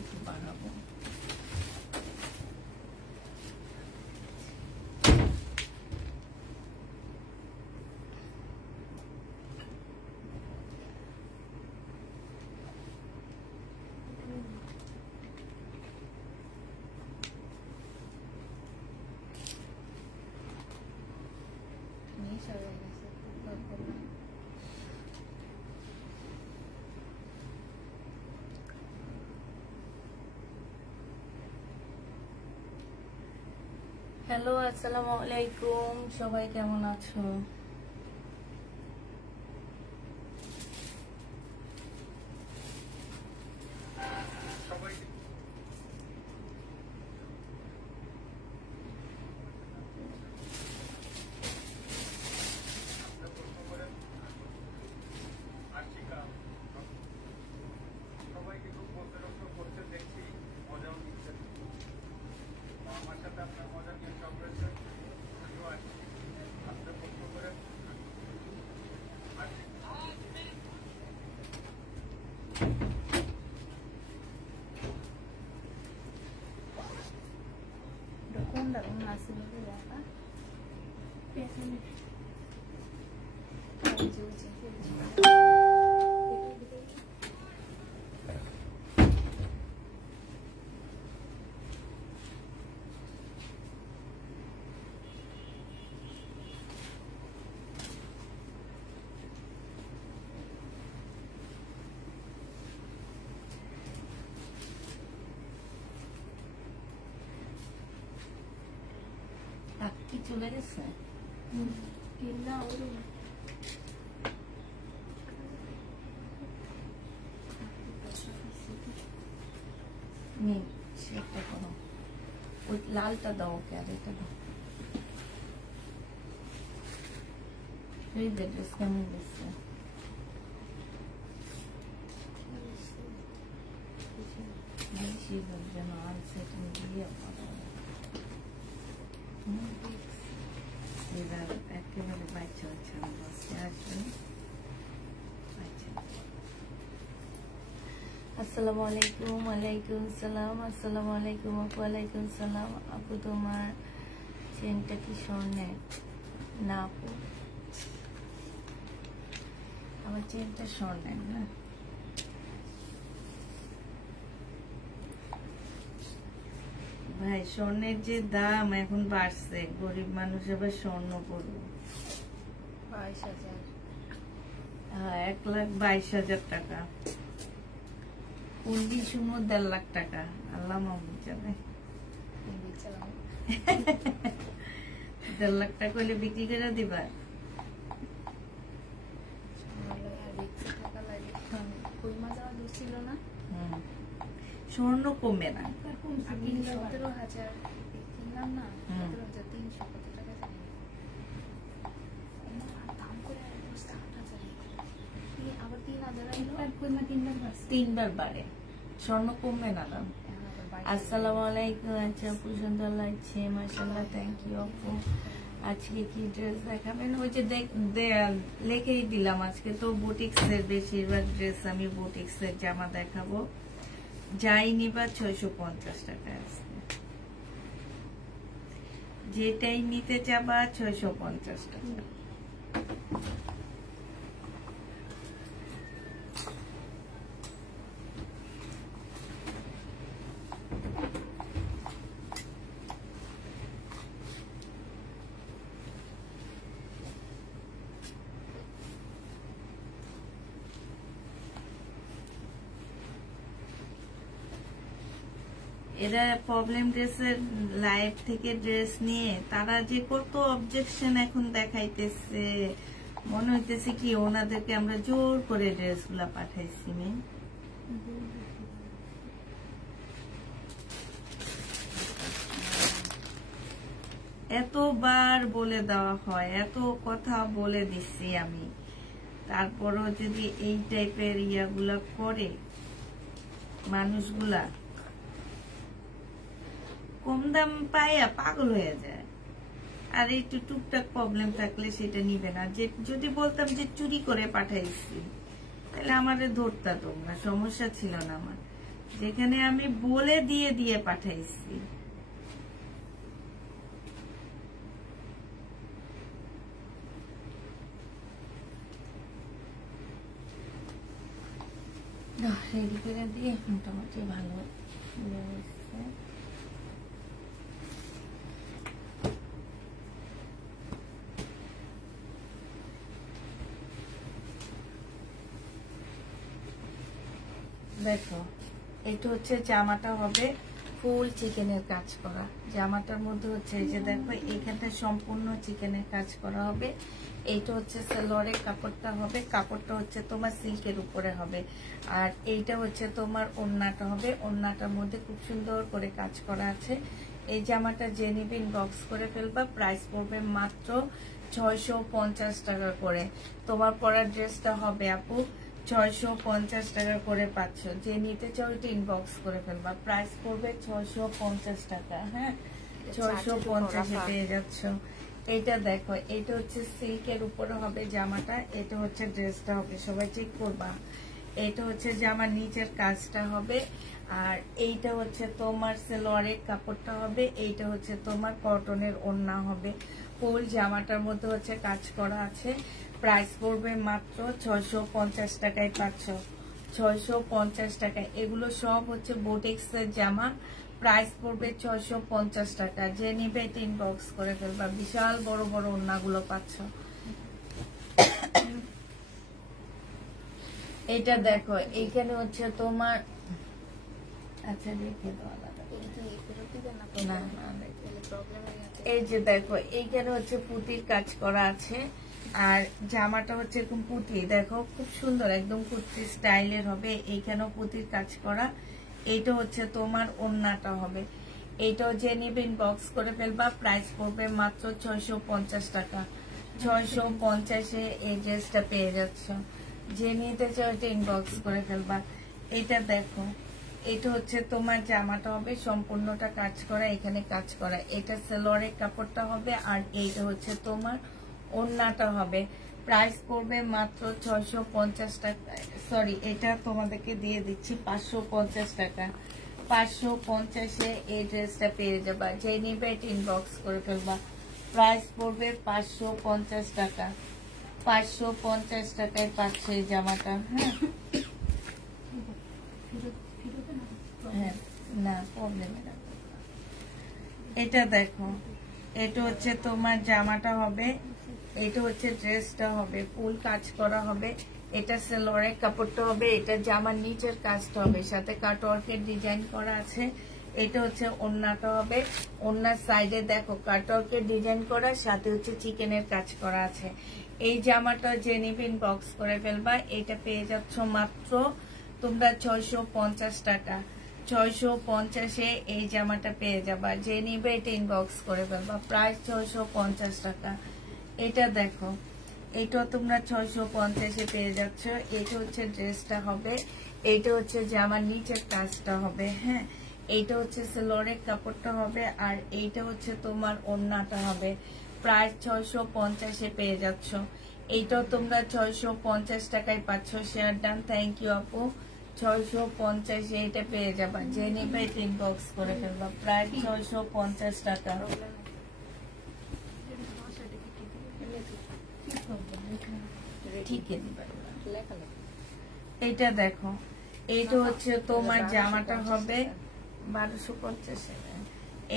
একটু বাড়াবো। হ্যালো, আসসালামু আলাইকুম, সবাই কেমন আছো? কি চলে গেছে? সেটা করো, ওই লালটা দাও ওকে, আর এটা দাও। এই ড্রেস কেমন দিচ্ছে? যেন আনছে তুমি দিয়ে একেবারে বাচ্চা বাচ্চা আসবেন। আসসালামু আলাইকুম। ওয়ালাইকুম সালাম। আসসালামু আলাইকুম আপু। ওয়ালাইকুম সালাম আপু। তোমার চেনটা কি স্বর্ণের? না আপু, আমার চেনটা স্বর্ণের না। ভাই স্বর্ণের যে দাম এখন বাড়ছে, গরিব মানুষ আবার স্বর্ণ পড়বে 22,000। হ্যাঁ, 1,22,000 টাকা। কুন্ডি সুমো 1.5 লাখ টাকা। আল্লাহ মাহমুদ যাবে। 1.5 লাখ টাকা হলে বিক্রি করে দিবা? স্বর্ণ কমবে না। 17,000 কিনলাম না, 17,300 কত টাকা জানি দাম করে 8,000 আবার 3,000 তিনবার বাড়ে, স্বর্ণ কমবে না দাম। আসসালামু আলাইকুম। আচ্ছা আপু, সুন্দর লাগছে, মাশাআল্লাহ, থ্যাংক ইউ আপু। আজকে কি ড্রেস দেখাবেন? ওই যে লেখেই দিলাম, আজকে তো বুটিক্সের বেশিরভাগ ড্রেস, আমি বুটিক্সের জামা দেখাবো। যাই নিবা 650 টাকা আছে, যেটাই নিতে যাবা 650 টাকা। এরা প্রবলেম ড্রেসের লাইভ থেকে ড্রেস নিয়ে তারা যে কত অবজেকশন এখন দেখাইতেছে, মনে হইতেছে কি ওনাদেরকে আমরা জোর করে ড্রেস গুলা পাঠাইছি। এতবার বলে দেওয়া হয়, এত কথা বলে দিচ্ছি আমি, তারপরও যদি এই টাইপের ইয়াগুলা করে মানুষগুলা, কম দাম পাইয়া পাগল হয়ে যায়। আর একটু টুকটাক প্রবলেম থাকলে সেটা নিবে না। যে যদি বলতাম যে চুরি করে পাঠাইছি, তাহলে আমারে ধরতা, তোমরা সমস্যা ছিল না আমার। যেখানে আমি বলে দিয়ে দিয়ে পাঠাইছি। রেডি করে দিয়ে মোটামুটি ভালো হয়েছে। দেখো এটা হচ্ছে জামাটা হবে ফুল চিকেনের কাজ করা। জামাটার মধ্যে হচ্ছে এই যে দেখো এখানটা সম্পূর্ণ চিকেনের কাজ করা হবে। এইটা হচ্ছে সালোয়ারের কাপড়টা হবে, কাপড়টা হচ্ছে তোমার সিল্কের উপরে হবে। আর এইটা হচ্ছে তোমার ওড়নাটা হবে, ওড়নাটার মধ্যে খুব সুন্দর করে কাজ করা আছে। এই জামাটা যে নিবে ইনবক্স করে ফেলবা। প্রাইস পড়বে মাত্র 650 টাকা করে। তোমার পরার ড্রেসটা হবে আপু 650 টাকা করে পাচ্ছ। যে নিতে চাও এটা ইনবক্স করে ফেলবা। প্রাইস পড়বে 650 টাকা। হ্যাঁ 650 পেয়ে যাচ্ছ। এটা দেখো এটা হচ্ছে সিল্কের উপরে হবে জামাটা, এটা হচ্ছে ড্রেসটা হবে। সবাই চেক করবা। এটা হচ্ছে জামার নিচের কাজটা হবে, আর এইটা হচ্ছে তোমার সালোয়ারের কাপড়টা হবে, এইটা হচ্ছে তোমার কটনের ওড়না হবে। ফুল জামাটার মধ্যে হচ্ছে কাজ করা আছে। প্রাইস পড়বে মাত্র 650 টাকায় পাচ্ছ। 650 টাকায়। এগুলো সব হচ্ছে বোটেক্সের জামা। প্রাইস পড়বে 650 টাকা। যে নিবে এটা ইনবক্স করে ফেলবা। বিশাল বড় বড় ওড়নাগুলো পাচ্ছ। এটা দেখো এইখানে হচ্ছে তোমার, আচ্ছা দেখে দাও আলাদা। না না এই যে দেখো এইখানে হচ্ছে পুঁতির কাজ করা আছে, আর জামাটা হচ্ছে এরকম পুঁতি। দেখো খুব সুন্দর একদম কুর্তি স্টাইলের হবে। এইখানেও পুঁতির কাজ করা। এইটা হচ্ছে তোমার ওড়নাটা হবে। এইটাও যে নিবে ইনবক্স করে ফেলবা। প্রাইস পড়বে মাত্র 650 টাকা। 650-এ এই ড্রেসটা পেয়ে যাচ্ছ। যে নিতে চাও এটা ইনবক্স করে ফেলবা। এটা দেখো এটা হচ্ছে তোমার জামাটা হবে সম্পূর্ণটা কাজ করা, এখানে কাজ করা। এটা সালোয়ারের কাপড়টা হবে, আর এইটা হচ্ছে তোমার ওড়নাটা হবে। প্রাইস পড়বে মাত্র 650 টাকা। সরি এটা তোমাদেরকে দিয়ে দিচ্ছি 550 টাকা। 550-এ এই ড্রেসটা পেয়ে যাবা। যে নিবে এটা ইনবক্স করে ফেলবা। প্রাইস পড়বে 550 টাকা। 550 টাকায় পাচ্ছে এই জামাটা। হ্যাঁ না প্রবলেম না। এটা দেখো এটা হচ্ছে তোমার জামাটা হবে, এটা হচ্ছে ড্রেসটা হবে, ফুল কাজ করা হবে। এটা সালোয়ারের কাপড়টা হবে, এটা জামার নিচের কাজটা হবে, সাথে কাটওয়ার্কের ডিজাইন করা আছে। এটা হচ্ছে ওড়নাটা হবে, ওড়নার সাইডে দেখো কাটওয়ার্কের ডিজাইন করা, সাথে হচ্ছে চিকেনের কাজ করা আছে। এই জামাটা যে নিবে ইনবক্স করে ফেলবা। এটা পেয়ে যাচ্ছ মাত্র তোমরা 650 টাকা। 650-এ এই জামাটা পেয়ে যাবা। যে নিবে এটা ইনবক্স করে ফেলবা। প্রাইস 650 টাকা। এটা দেখো এটা তোমরা 650-এ পেয়ে যাচ্ছ। এটা হচ্ছে ড্রেসটা হবে, এইটা হচ্ছে জামার নিচের কাজটা হবে। হ্যাঁ এইটা হচ্ছে সালোয়ারের কাপড়টা হবে, আর এইটা হচ্ছে তোমার ওড়নাটা হবে। প্রাইস 650-এ পেয়ে যাচ্ছ। এইটাও তোমরা 650 টাকায় পাচ্ছ। শেয়ার ডান, থ্যাংক ইউ আপু। 650-এ এটা পেয়ে যাবা। যে নিবে এটা ইনবক্স করে ফেলবা। প্রাইস 650 টাকা। এটা দেখো এইটা হচ্ছে তোমার জামাটা হবে 1250।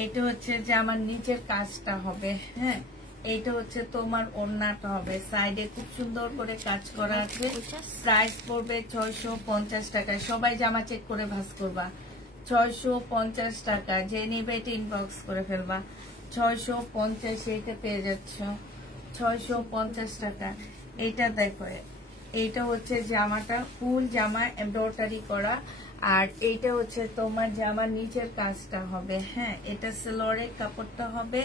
এইটা হচ্ছে জামার নিচের কাজটা হবে। হ্যাঁ এইটা হচ্ছে তোমার ওড়নাটা হবে, সাইডে খুব সুন্দর করে কাজ করা আছে। প্রাইস পড়বে 650 টাকা। সবাই জামা চেক করে ভাঁজ করবা। 650 টাকা। যে নিবে এটা ইনবক্স করে ফেলবা। 650 এটা পেয়ে যাচ্ছ। 650 টাকা। এইটা দেখো এইটা হচ্ছে জামাটা ফুল জামা এমব্রয়ডারি করা, আর এইটা হচ্ছে তোমার জামার নিচের কাজটা হবে। হ্যাঁ এটা সালোয়ারের কাপড়টা হবে,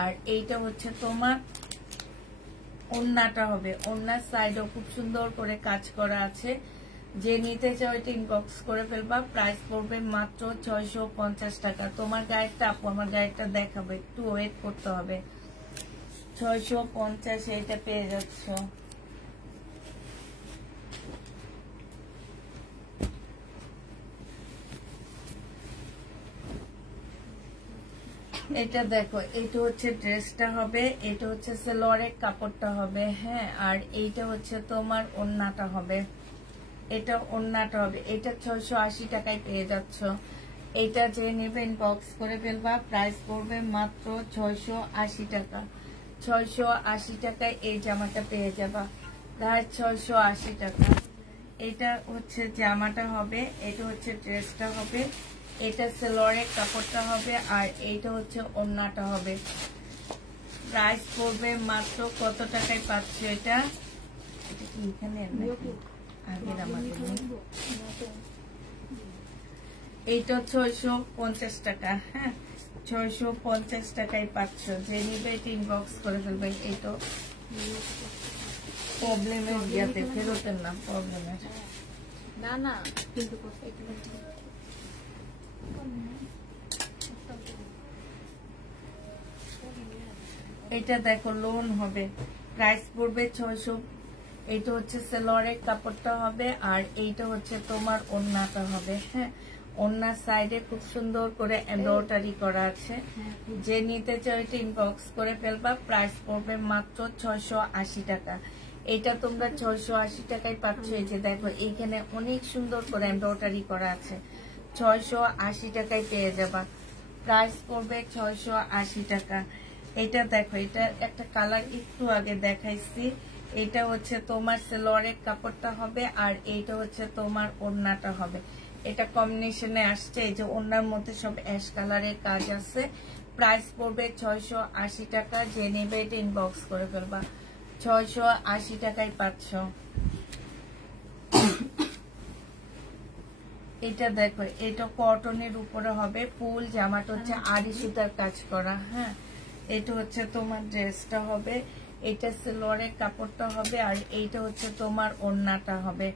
আর এইটা হচ্ছে তোমার ওড়নাটা হবে। ওড়নার সাইডও খুব সুন্দর করে কাজ করা আছে। যে নিতে চাও এটা ইনবক্স করে ফেলবা। প্রাইস পড়বে মাত্র 650 টাকা। তোমার গায়েরটা আপু আমার গায়েরটা দেখাবো, একটু ওয়েট করতে হবে। 650 এটা পেয়ে যাচ্ছ। এটা দেখো, এটা হচ্ছে ড্রেসটা হবে, এটা হচ্ছে সালোয়ারের কাপড়টা হবে, হ্যাঁ। আর এইটা হচ্ছে তোমার ওড়নাটা হবে, এটা ওড়নাটা হবে। এটা 680 টাকায় পেয়ে যাচ্ছ। এটা যে নেবে ইনবক্স করে ফেলবা। প্রাইস পড়বে মাত্র 680 টাকা। 680 টাকায় এই জামাটা পেয়ে যাবা, প্রায় 680 টাকা। এটা হচ্ছে জামাটা হবে, এটা হচ্ছে ড্রেসটা হবে, এটা সালোয়ারের কাপড়টা হবে, আর এইটা হচ্ছে ওড়নাটা হবে। প্রাইস পড়বে মাত্র কত টাকায় পাচ্ছ এটা? এটা কি এখানে আগের আমাদের এইটা 650 টাকা, হ্যাঁ 650 টাকায় পাচ্ছ। যে নিবে ইনবক্স করে ফেলবে। এইটা প্রবলেমের ইয়াতে ফেরতের না, প্রবলেমের না না কিন্তু এটা দেখো লোন হবে, প্রাইস পড়বে 600। এইটা হচ্ছে সালোয়ারের কাপড়টা হবে, আর এইটা হচ্ছে তোমার ওড়নাটা হবে, হ্যাঁ। ওড়নার সাইডে খুব সুন্দর করে এমব্রয়ডারি করা আছে। যে নিতে চাও এটা ইনবক্স করে ফেলবা। প্রাইস পড়বে মাত্র 680 টাকা। এটা তোমরা 680 টাকায় পাচ্ছ। এই যে দেখো এইখানে অনেক সুন্দর করে এমব্রয়ডারি করা আছে, 680 টাকায় পেয়ে যাবা। প্রাইস পড়বে 680 টাকা। এটা দেখো, এটা একটা কালার একটু আগে দেখাইছি। এটা হচ্ছে তোমার সালোয়ারের কাপড়টা হবে, আর এইটা হচ্ছে তোমার ওড়নাটা হবে। এটা কম্বিনেশনে আসছে। এই যে ওড়নার মধ্যে সব অ্যাশ কালারের কাজ আছে। প্রাইস পড়বে 680 টাকা। যে নেবে এটা ইনবক্স করে ফেলবা। 680 টাকায় পাচ্ছ। এটা দেখো, এটা কটনের উপরে হবে, ফুল জামাটা হচ্ছে আড়ি সুতার কাজ করা, হ্যাঁ। এটা হচ্ছে তোমার ড্রেসটা হবে, এটা সালোয়ারের কাপড়টা হবে, আর এইটা হচ্ছে তোমার ওড়নাটা হবে।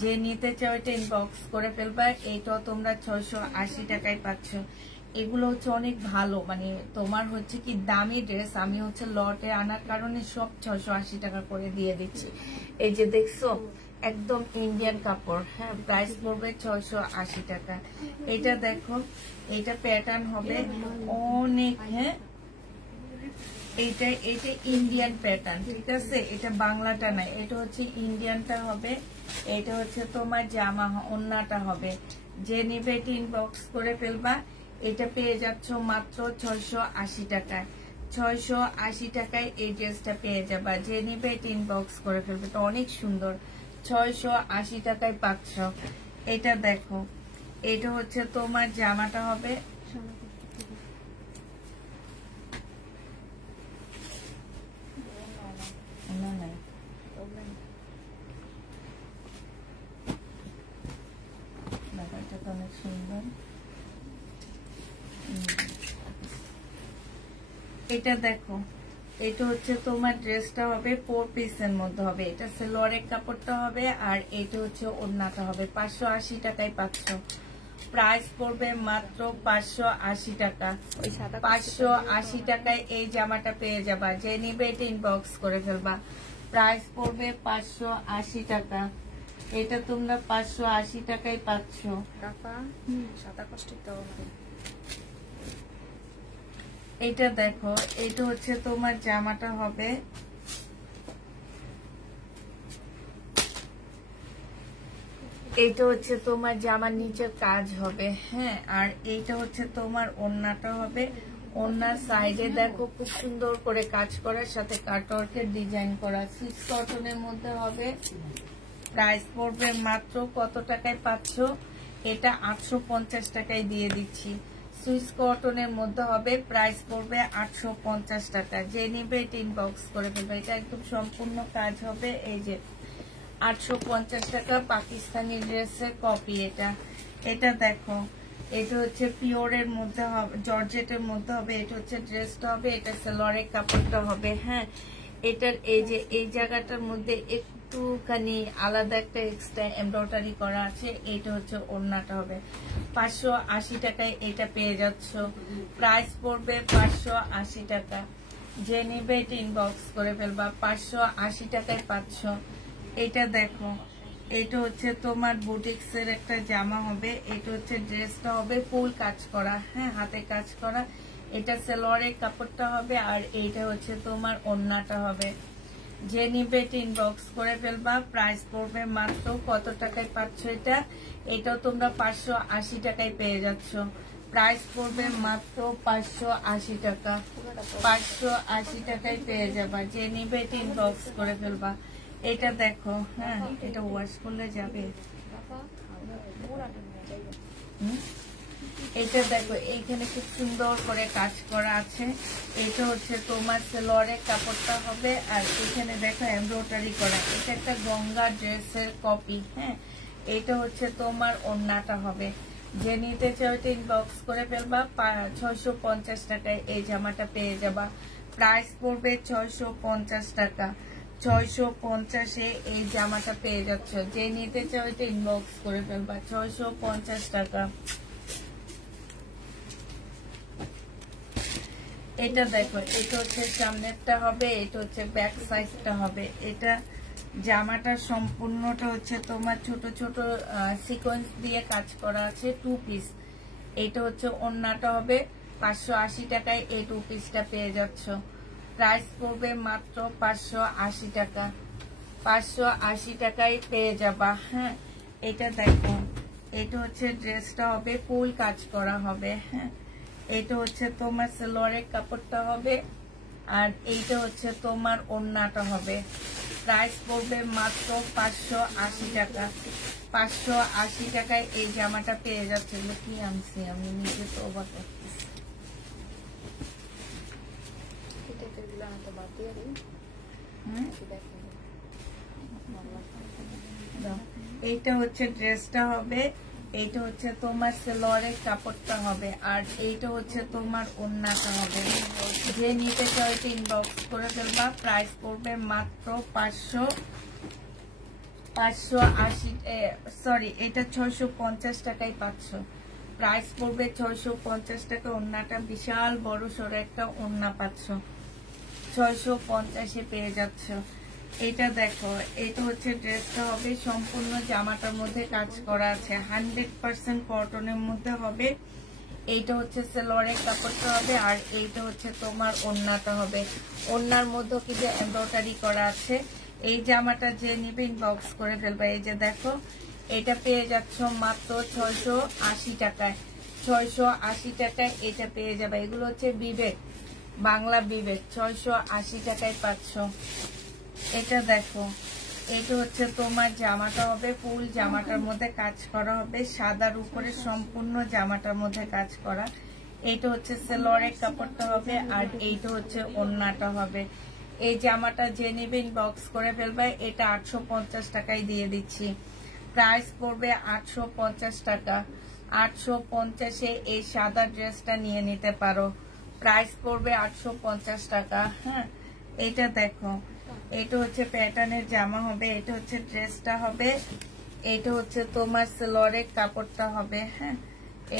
যে নিতে চাও এটা ইনবক্স করে ফেলবা। এইটাও তোমরা 680 টাকায় পাচ্ছ। এগুলো হচ্ছে অনেক ভালো, মানে তোমার হচ্ছে কি দামি ড্রেস। আমি হচ্ছে লটে আনার কারণে সব 680 টাকা করে দিয়ে দিচ্ছি। এই যে দেখছো একদম ইন্ডিয়ান কাপড়, হ্যাঁ। প্রাইস পড়বে 680 টাকা। এটা দেখো, এটা প্যাটার্ন হবে অনেক, হ্যাঁ। এটা ইন্ডিয়ান প্যাটার্ন, ঠিক আছে। এটা বাংলাটা নাই, এটা হচ্ছে ইন্ডিয়ানটা হবে। এটা হচ্ছে তোমার জামা, ওড়নাটা হবে। যে নিবে এটা ইনবক্স করে ফেলবা। এটা পেয়ে যাচ্ছ মাত্র 680 টাকায়। 680 টাকায় এই ড্রেসটা পেয়ে যাবা। যে নিবে এটা ইনবক্স করে ফেলবে। এটা অনেক সুন্দর, 680 টাকায় পাচ্ছ। এটা দেখো, এটা হচ্ছে তোমার জামাটা হবে, অনেক সুন্দর। এটা দেখো, এটা হচ্ছে তোমার ড্রেসটা হবে 4 পিসের মধ্যে হবে। এটা সালোয়ারের কাপড়টা হবে, আর এটা হচ্ছে ওড়নাটা হবে। 580 টাকায় পাচ্ছ। প্রাইস পড়বে মাত্র 580 টাকা। 580 টাকায় এই জামাটা পেয়ে যাবা। যে নিবে এটা ইনবক্স করে ফেলবা। প্রাইস পড়বে 580 টাকা। এটা তোমরা 580 টাকায় পাচ্ছ। এটা দেখো, এটা হচ্ছে তোমার জামাটা হবে, এইটা হচ্ছে তোমার জামার নিচের কাজ হবে, হ্যাঁ। আর এইটা হচ্ছে তোমার ওড়নাটা হবে। ওড়নার সাইডে দেখো খুব সুন্দর করে কাজ করার সাথে কাটওয়ার্কের ডিজাইন করা, সুইস কটনের মধ্যে হবে। প্রাইস পড়বে মাত্র কত টাকায় পাচ্ছ? এটা 850 টাকায় দিয়ে দিচ্ছি। সুইস কটনের মধ্যে হবে, প্রাইস পড়বে 850 টাকা। যে নিবে এটা ইনবক্স করে ফেলবে। এটা একদম সম্পূর্ণ কাজ হবে। এই যে 850 টাকা, পাকিস্তানি ড্রেসের কপি এটা। এটা দেখো, এটা হচ্ছে পিওরের মধ্যে হবে, জর্জেটের মধ্যে হবে। এটা হচ্ছে ড্রেসটা হবে, এটা সালোয়ারের কাপড়টা হবে, হ্যাঁ। এটার এই যে এই জায়গাটার মধ্যে একটুখানি আলাদা একটা এক্সট্রা এমব্রয়ডারি করা আছে। এইটা হচ্ছে ওড়নাটা হবে। 580 টাকায় এটা পেয়ে যাচ্ছ। প্রাইস পড়বে 580 টাকা। যে নিবে এটা ইনবক্স করে ফেলবা। 580 টাকায় পাচ্ছ। এটা দেখো, এটা হচ্ছে তোমার বুটিক্সের একটা জামা হবে। এটা হচ্ছে ড্রেসটা হবে ফুল কাজ করা, হ্যাঁ, হাতে কাজ করা। এটা সালোয়ারের কাপড়টা হবে আর এইটা হচ্ছে তোমার ওড়নাটা হবে। যে নিবে ইনবক্স করে ফেলবা। প্রাইস পড়বে মাত্র কত টাকায় পাচ্ছ এটা? এটাও তোমরা 580 টাকায় পেয়ে যাচ্ছ। প্রাইস পড়বে মাত্র 580 টাকা। 580 টাকায় পেয়ে যাবা। যে নিবে ইনবক্স করে ফেলবা। এটা দেখো, হ্যাঁ এটা ওয়াশ করলে যাবে। এটা দেখো, এইখানে খুব সুন্দর করে কাজ করা আছে। এটা হচ্ছে তোমার সালোয়ারের কাপড়টা হবে আর এখানে দেখো এমব্রয়ডারি করা। এটা একটা গঙ্গা ড্রেসের কপি। হ্যাঁ, এটা হচ্ছে তোমার ওড়নাটা হবে। যে নিতে চাও এটা ইনবক্স করে ফেলবা। 650 টাকায় এই জামাটা পেয়ে যাবা। প্রাইস পড়বে 650 টাকা। 650-এ এই জামাটা পেয়ে যাচ্ছ। যে নিতে চাও এটা ইনবক্স করে ফেলবা। 650 টাকা। এটা দেখো, এটা হচ্ছে সামনেরটা হবে, এটা হচ্ছে ব্যাক সাইডটা হবে। এটা জামাটা সম্পূর্ণটা হচ্ছে তোমার ছোট ছোট সিকোয়েন্স দিয়ে কাজ করা আছে, 2 পিস। এটা হচ্ছে ওড়নাটা হবে। 580 টাকায় এই 2 পিসটা পেয়ে যাচ্ছ। প্রাইস পড়বে মাত্র 580 টাকা। 580 টাকায় পেয়ে যাবা। হ্যাঁ, এটা দেখো, এটা হচ্ছে ড্রেসটা হবে, ফুল কাজ করা হবে। হ্যাঁ, এটা হচ্ছে তোমার সালোয়ারের কাপড়টা হবে আর এইটা হচ্ছে তোমার ওড়নাটা হবে। প্রাইস পড়বে মাত্র 580 টাকা। 580 টাকায় এই জামাটা পেয়ে যাচ্ছে। কি আনছি আমি নিজে তো অবাক করতেছি। এইটা হচ্ছে ড্রেসটা হবে, এইটা হচ্ছে তোমার সালোয়ারের কাপড়টা হবে আর এইটা হচ্ছে তোমার ওড়নাটা হবে। যে নিতে চাও এটা ইনবক্স করে ফেলবা। প্রাইস পড়বে মাত্র 580, সরি এটা 650 টাকায় পাচ্ছ। প্রাইস পড়বে 650 টাকা। ওড়নাটা বিশাল বড় সড়ো একটা ওড়না পাচ্ছ। 650-এ পেয়ে যাচ্ছ। এটা দেখো, এটা হচ্ছে ড্রেসটা হবে, সম্পূর্ণ জামাটার মধ্যে কাজ করা আছে, 100% কটনের মধ্যে হবে। এইটা হচ্ছে সালোয়ারের কাপড়টা হবে আর এইটা হচ্ছে তোমার ওড়নাটা হবে। ওড়নার মধ্যে কি যে এমব্রয়ডারি করা আছে। এই জামাটা যে নিবে ইনবক্স করে ফেলবে। এই যে দেখো, এটা পেয়ে যাচ্ছ মাত্র 680 টাকায়। 680 টাকায় এটা পেয়ে যাবে। এগুলো হচ্ছে বিবেক, বাংলা বিবেক। 680 টাকায় পাচ্ছ। এটা দেখো, এটা হচ্ছে তোমার জামাটা হবে, ফুল জামাটার মধ্যে কাজ করা হবে, সাদার উপরে সম্পূর্ণ জামাটার মধ্যে কাজ করা। এইটা হচ্ছে সালোয়ারের কাপড়টা হবে আর এইটা হচ্ছে ওড়নাটা হবে। এই জামাটা যে নেবে ইনবক্স করে ফেলবে। এটা 850 টাকায় দিয়ে দিচ্ছি। প্রাইস পড়বে 850 টাকা। 850-এ এই সাদা ড্রেসটা নিয়ে নিতে পারো। প্রাইস পড়বে 850 টাকা। হ্যাঁ, এটা দেখো, এটা হচ্ছে প্যাটার্নের জামা হবে, এটা হচ্ছে ড্রেসটা হবে, এটা হচ্ছে তোমার সালোয়ারের কাপড়টা হবে। হ্যাঁ,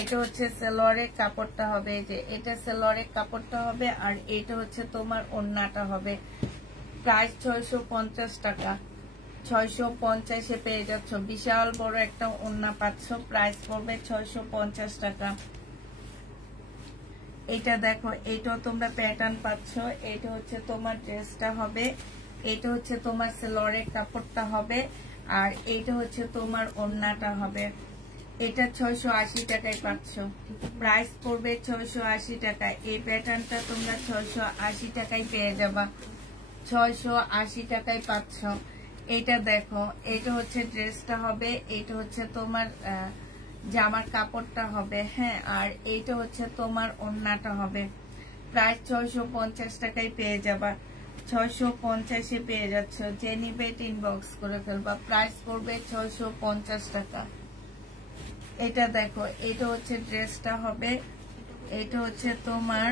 এটা হচ্ছে সালোয়ারের কাপড়টা হবে। এই যে এটা সালোয়ারের কাপড়টা হবে আর এটা হচ্ছে তোমার ওড়নাটা হবে। প্রাইস 650 টাকা। 650-এ পেয়ে যাচ্ছ। বিশাল বড় একটা ওড়না পাচ্ছ। প্রাইস পড়বে 650 টাকা। এটা দেখো, এটাও তোমরা প্যাটার্ন পাচ্ছ। এটা হচ্ছে তোমার ড্রেসটা হবে, এটা হচ্ছে তোমার সালোয়ারের কাপড়টা হবে আর এইটা হচ্ছে তোমার ওড়নাটা হবে। এটা 680 টাকায় পাচ্ছ। প্রাইস পড়বে 680 টাকা। এই প্যাটার্নটা তোমরা 680 টাকায় পেয়ে যাবা। 680 টাকায় পাচ্ছ। এটা দেখো, এটা হচ্ছে ড্রেসটা হবে, এটা হচ্ছে তোমার জামার কাপড়টা হবে। হ্যাঁ, আর এইটা হচ্ছে তোমার ওড়নাটা হবে। প্রাইস 650 টাকায় পেয়ে যাবা। 650-এ পেয়ে যাচ্ছ। যে নিবে ইনবক্স করে ফেলবা। প্রাইস পড়বে 650 টাকা। এটা দেখো, এটা হচ্ছে ড্রেসটা হবে, এটা হচ্ছে তোমার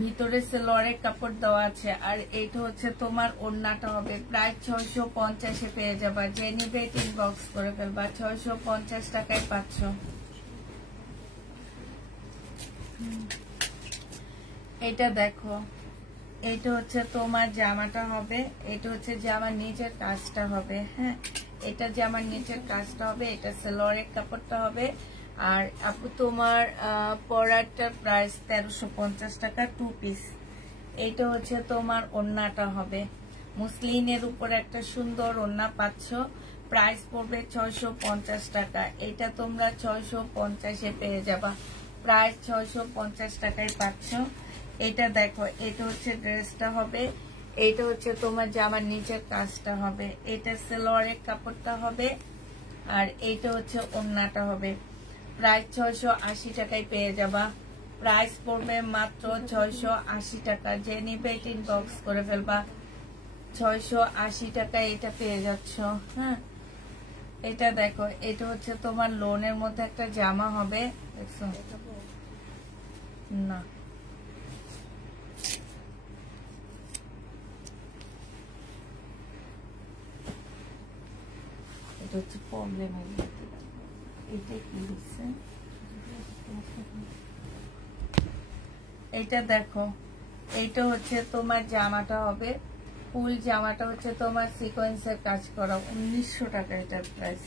ভিতরে সালোয়ারের কাপড় দেওয়া আছে আর এইটা হচ্ছে তোমার ওড়নাটা হবে। প্রাইস 650-এ পেয়ে যাবা। যে নিবে ইনবক্স করে ফেলবা। 650 টাকায় পাচ্ছ। এটা দেখো, এটা হচ্ছে তোমার জামাটা হবে, এটা হচ্ছে জামার নিচের কাজটা হবে। হ্যাঁ, এটা জামার নিচের কাজটা হবে, এটা সালোয়ারের কাপড়টা হবে আর আপু তোমার পরাটার প্রাইস 1350 টাকা 2 পিস। এইটা হচ্ছে তোমার ওড়নাটা হবে মুসলিনের উপর একটা সুন্দর ওড়না পাচ্ছ, প্রাইস পড়বে 650 টাকা। এটা তোমরা 650-এ পেয়ে যাবা, প্রাইস 650 টাকায় পাচ্ছ। এটা দেখো, এটা হচ্ছে ড্রেসটা হবে, এইটা হচ্ছে তোমার জামার নিচের কাজটা হবে, এটা সালোয়ারের কাপড়টা হবে, আর এইটা হচ্ছে ওড়নাটা হবে। প্রাইস 680 টাকায় পেয়ে যাবা, প্রাইস পড়বে মাত্র 680 টাকা। যে নিবে ইনবক্স করে ফেলবা, 680 টাকায় এটা পেয়ে যাচ্ছ। হ্যাঁ, এটা দেখো, এটা হচ্ছে তোমার লোনের মধ্যে একটা জামা হবে, দেখছো না? এটা হচ্ছে প্রবলেম, এটা কি দিচ্ছে, এইটা দেখো, এইটা হচ্ছে তোমার জামাটা হবে, ফুল জামাটা হচ্ছে তোমার সিকোয়েন্সের কাজ করা, 1900 টাকা এটার প্রাইস।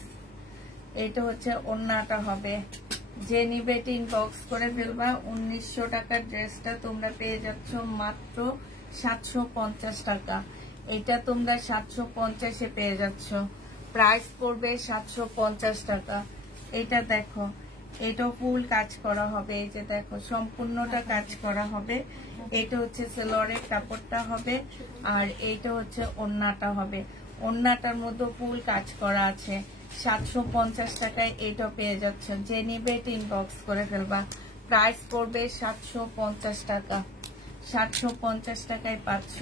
এইটা হচ্ছে ওড়নাটা হবে, যে নিবে ইনবক্স করে ফেলবা। 1900 টাকার ড্রেসটা তোমরা পেয়ে যাচ্ছ মাত্র 750 টাকা। এটা তোমরা 750-এ পেয়ে যাচ্ছ, প্রাইস পড়বে 750 টাকা। এটা দেখো, এটা ফুল কাজ করা হবে, এই যে দেখো সম্পূর্ণটা কাজ করা হবে। এটা হচ্ছে সালোয়ারের কাপড়টা হবে, আর এইটা হচ্ছে ওড়নাটা হবে, ওড়নাটার মধ্যে ফুল কাজ করা আছে। 750 টাকায় এটা পেয়ে যাচ্ছে, যে নিবে ইনবক্স করে ফেলবা। প্রাইস পড়বে 750 টাকা, 750 টাকায় পাচ্ছ।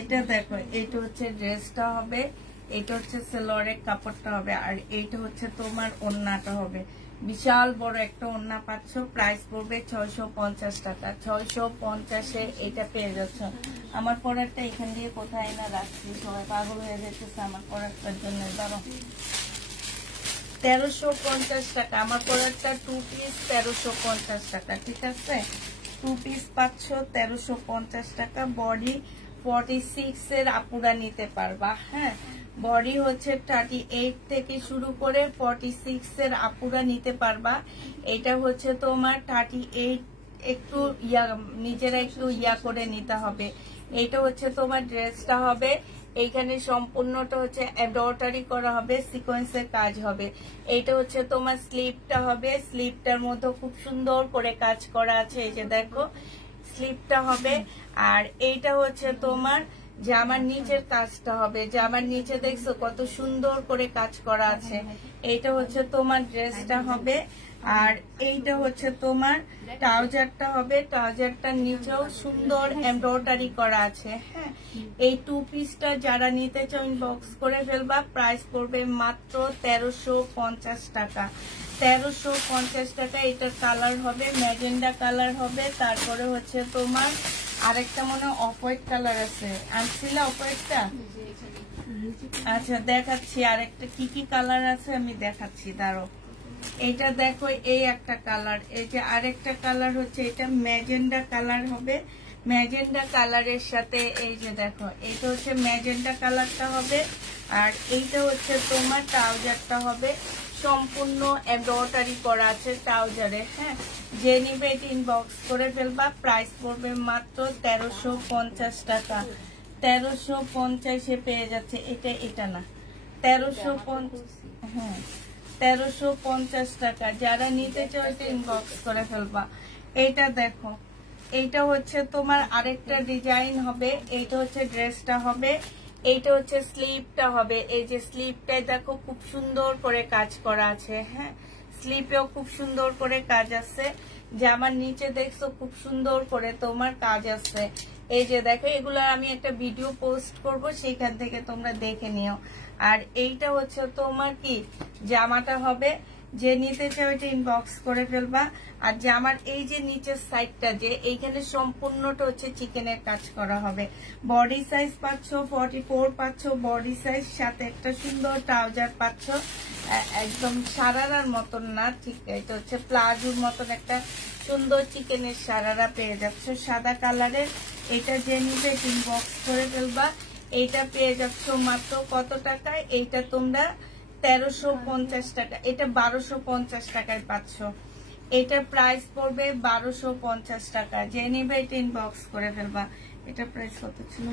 এটা দেখো, এটা হচ্ছে ড্রেসটা হবে, এটা হচ্ছে সালোয়ারের কাপড়টা হবে, আর এইটা হচ্ছে তোমার ওড়নাটা হবে। বিশাল বড় একটা ওড়না পাচ্ছ, প্রাইস পড়বে 650 টাকা। 650-এ এটা পেয়ে যাচ্ছ। আমার পরেরটা এখান দিয়ে কোথায় না রাখছি, সবাই পাগল হয়ে যেতেছে আমার পরেরটার জন্য। ধরো 1350 টাকা, আমার পরেরটা 2 পিস 1350 টাকা, ঠিক আছে? 2 পিস পাচ্ছ 1350 টাকা। বডি 46-এর আপুরা নিতে পারবা। হ্যাঁ, বডি হচ্ছে 38 থেকে শুরু করে 46-এর আপুরা নিতে পারবা। এটা হচ্ছে তোমার 38, একটু নিজেরা একটু করে নিতে হবে। এটা হচ্ছে তোমার ড্রেসটা হবে, এইখানে সম্পূর্ণটা হচ্ছে এমব্রয়ডারি করা হবে, সিকোয়েন্সের কাজ হবে। এইটা হচ্ছে তোমার স্লিপটা হবে, স্লিপটার মধ্যে খুব সুন্দর করে কাজ করা আছে, এই যে দেখো স্লিপটা হবে। আর এইটা হচ্ছে তোমার জামার নিচের কাজটা হবে, জামার নিচে দেখছো কত সুন্দর করে কাজ করা আছে। এইটা হচ্ছে তোমার ড্রেসটা হবে, আর এইটা হচ্ছে তোমার ট্রাউজারটা হবে, ট্রাউজারটার নিচেও সুন্দর এমব্রয়ডারি করা আছে। হ্যাঁ, এই 2 পিসটা যারা নিতে চাও ইনবক্স করে ফেলবা, প্রাইস পড়বে মাত্র 1350 টাকা। 1350 টাকা। এটা কালার হবে ম্যাজেন্ডা কালার হবে, তারপরে হচ্ছে তোমার আরেকটা মনে অফ হোয়াইট কালার আছে, আনছিল অফ হোয়াইটটা। আচ্ছা দেখাচ্ছি আরেকটা কি কি কালার আছে, আমি দেখাচ্ছি, দাঁড়ো। এটা দেখো, এই একটা কালার, এই যে আরেকটা কালার হচ্ছে এটা ম্যাজেন্ডা কালার হবে। ম্যাজেন্ডা কালারের সাথে এই যে দেখো, এটা হচ্ছে ম্যাজেন্ডা কালারটা হবে, আর এইটা হচ্ছে তোমার ট্রাউজারটা হবে, সম্পূর্ণ এমব্রয়ডারি করা আছে ট্রাউজারে। হ্যাঁ, যে নিবে এটা ইনবক্স করে ফেলবা, প্রাইস পড়বে মাত্র 1350 টাকা। 1350-এ পেয়ে যাচ্ছে। এটা না, 1350। হ্যাঁ, 1350 টাকা। যারা নিতে চাও এটা ইনবক্স করে ফেলবা। এইটা দেখো, এইটা হচ্ছে তোমার আরেকটা ডিজাইন হবে, এইটা হচ্ছে ড্রেসটা হবে, এইটা হচ্ছে স্লিপটা হবে। এই যে স্লিপটায় দেখো খুব সুন্দর করে কাজ করা আছে। হ্যাঁ, স্লিপেও খুব সুন্দর করে কাজ আছে, জামার নিচে দেখছো খুব সুন্দর করে তোমার কাজ আছে। এই যে দেখো, এগুলো আমি একটা ভিডিও পোস্ট করব, সেইখান থেকে তোমরা দেখে নিও। আর এইটা হচ্ছে তোমার কি জামাটা হবে, যে নিতে চাও এটা ইনবক্স করে ফেলবা। আর যে আমার এই যে নিচের সাইডটা যে এইখানে সম্পূর্ণটা হচ্ছে চিকেনের কাজ করা হবে। বডি সাইজ পাচ্ছ 44 পাচ্ছ বডি সাইজ, সাথে একটা সুন্দর ট্রাউজার পাচ্ছ, একদম সারারার মতন না, ঠিক এটা হচ্ছে প্লাজোর মতন একটা সুন্দর চিকেনের সারারা পেয়ে যাচ্ছ সাদা কালারের। এটা যে নিবে ইনবক্স করে ফেলবা। এইটা পেয়ে যাচ্ছ মাত্র কত টাকায়? এইটা তোমরা 1350 টাকা, এটা 1250 টাকায় পাচ্ছ। এটার প্রাইস পড়বে 1250 টাকা। যে নিবে এটা ইনবক্স করে ফেলবা। এটা প্রাইস কত ছিল?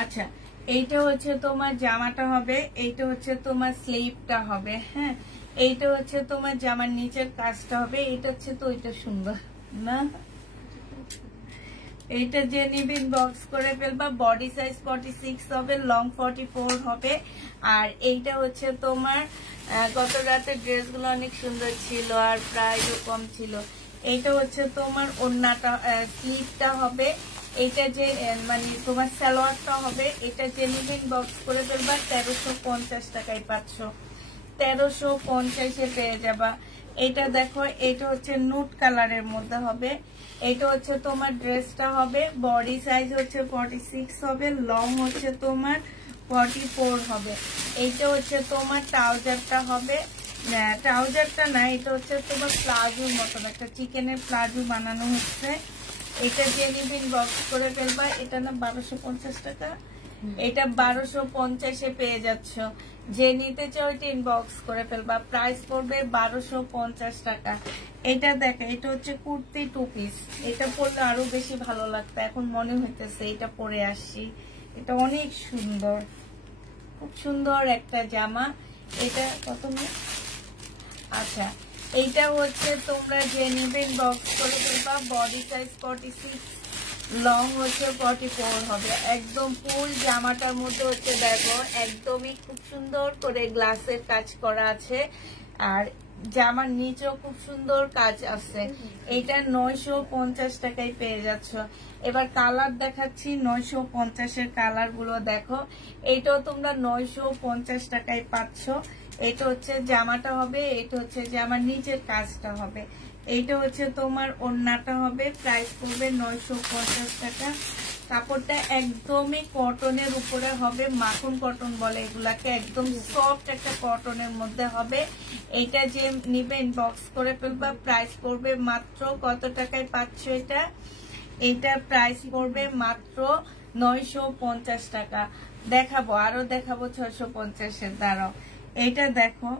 আচ্ছা, এইটা হচ্ছে তোমার জামাটা হবে, এইটা হচ্ছে তোমার স্লিভটা হবে। হ্যাঁ, এইটা হচ্ছে তোমার জামার নিচের কাজটা হবে। এটা হচ্ছে তো ওইটা সুন্দর না, এইটা যে নিবে ইনবক্স করে ফেলবা। বডি সাইজ 46 হবে, লং 44 হবে। আর এইটা হচ্ছে তোমার গত রাতে ড্রেসগুলো অনেক সুন্দর ছিল আর প্রাইসও কম ছিল। এইটা হচ্ছে তোমার ওড়নাটা, স্লিভটা হবে। এইটা যে মানে তোমার সালোয়ারটা হবে। এটা যে নিবে ইনবক্স করে ফেলবা। 1350 টাকায় পাচ্ছ, 1350 পেয়ে যাবা। এটা দেখো, এটা হচ্ছে নুট কালারের মধ্যে হবে। এটা হচ্ছে তোমার ড্রেসটা হবে। বডি সাইজ হচ্ছে 46 হবে, লং হচ্ছে তোমার 44 হবে। এইটা হচ্ছে তোমার ট্রাউজারটা হবে, ট্রাউজারটা না, এটা হচ্ছে তোমার প্লাজোর মতন একটা চিকেনের প্লাজো বানানো হচ্ছে। এটা যে নিবে ইনবক্স করে ফেলবা। এটা না 1250 টাকা, এটা 1250 পেয়ে যাচ্ছ। যে নিতে চাও এটা ইনবক্স করে ফেলবা। প্রাইস পড়বে 1250 টাকা। এটা দেখো, এটা হচ্ছে কুর্তি 2 পিস। এটা পরলে আরো বেশি ভালো লাগতো, এখন মনে হইতেছে এটা পরে আসছি। এটা অনেক সুন্দর, খুব সুন্দর একটা জামা। এটা কত? আচ্ছা, এইটা হচ্ছে তোমরা যে নিবে ইনবক্স করে ফেলবা। বডি সাইজ 46, লং হচ্ছে 44 হবে। একদম ফুল জামাটার মধ্যে হচ্ছে দেখো একদমই খুব সুন্দর করে গ্লাসের কাজ করা আছে। আর জামার নিচেও খুব সুন্দর কাজ আছে। এটা 950 টাকায় পেয়ে যাচ্ছ। এবার কালার দেখাচ্ছি 950 কালার গুলো দেখো। এইটাও তোমরা 950 টাকায় পাচ্ছ। এটা হচ্ছে জামাটা হবে, এটা হচ্ছে জামার নিচের কাজটা হবে। এইটা হচ্ছে তোমার ওড়নাটা হবে। প্রাইস পড়বে 950 টাকা। কাপড়টা একদমই কটনের উপরে হবে, মাখন কটন বলে এগুলাকে, একদম সফট একটা কটনের মধ্যে হবে। এটা যে নিবে ইনবক্স করে ফেলবা। প্রাইস পড়বে মাত্র কত টাকায় পাচ্ছ এটা? এটা প্রাইস পড়বে মাত্র 950 টাকা। দেখাবো, আরো দেখাবো 650 দ্বারাও। এটা দেখো,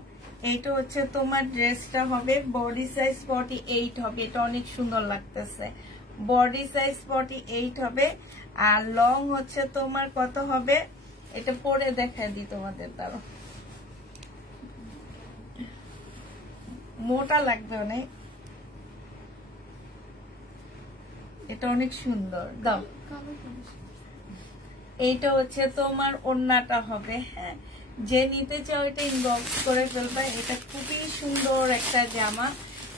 এইটা হচ্ছে তোমার ড্রেসটা হবে। বডি সাইজ 48 হবে, এটা অনেক সুন্দর লাগতেছে। বডি সাইজ 48 হবে। আর লং হচ্ছে তোমার কত হবে? এটা পরে দেখাই দিই তোমাদের, দ্বারা মোটা লাগবে অনেক, এটা অনেক সুন্দর। দাও, এইটা হচ্ছে তোমার ওড়নাটা হবে। হ্যাঁ, যে নিতে চাও এটা ইনবক্স করে ফেলবা। এটা খুবই সুন্দর একটা জামা।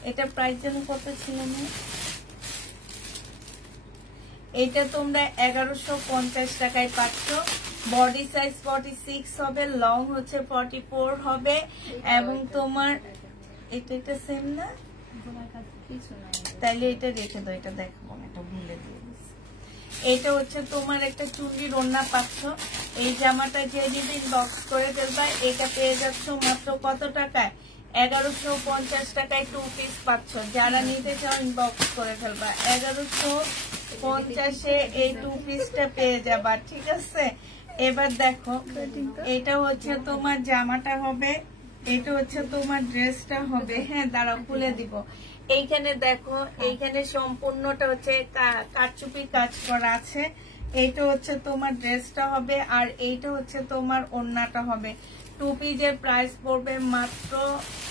এটা প্রাইস যেন কত ছিল না? এটা তোমরা 1150 টাকায় পাচ্ছ। বডি সাইজ 46 হবে, লং হচ্ছে 44 হবে। এবং তোমার এটা সেম না, তাইলে এটা রেখে দাও, এটা দেখবো না, এটা ভুলে দিয়ে। এটা হচ্ছে তোমার একটা চুন্ডির ওড়না পাচ্ছ। এই জামাটা যে নিবে ইনবক্স করে ফেলবা। এটা পেয়ে যাচ্ছ মাত্র কত টাকায়? 1150 টাকায় 2 পিস পাচ্ছ। যারা নিতে চাও ইনবক্স করে ফেলবা। 1150 এই 2 পিসটা পেয়ে যাবা, ঠিক আছে? এবার দেখো, এটা হচ্ছে তোমার জামাটা হবে, এটা হচ্ছে তোমার ড্রেসটা হবে। হ্যাঁ, দাঁড়াও খুলে দিব। এইখানে দেখো, এইখানে সম্পূর্ণটা হচ্ছে কারচুপি কাজ করা আছে। এইটা হচ্ছে তোমার ড্রেসটা হবে। আর এইটা হচ্ছে তোমার ওড়নাটা হবে। 2 পিসের প্রাইস পড়বে মাত্র,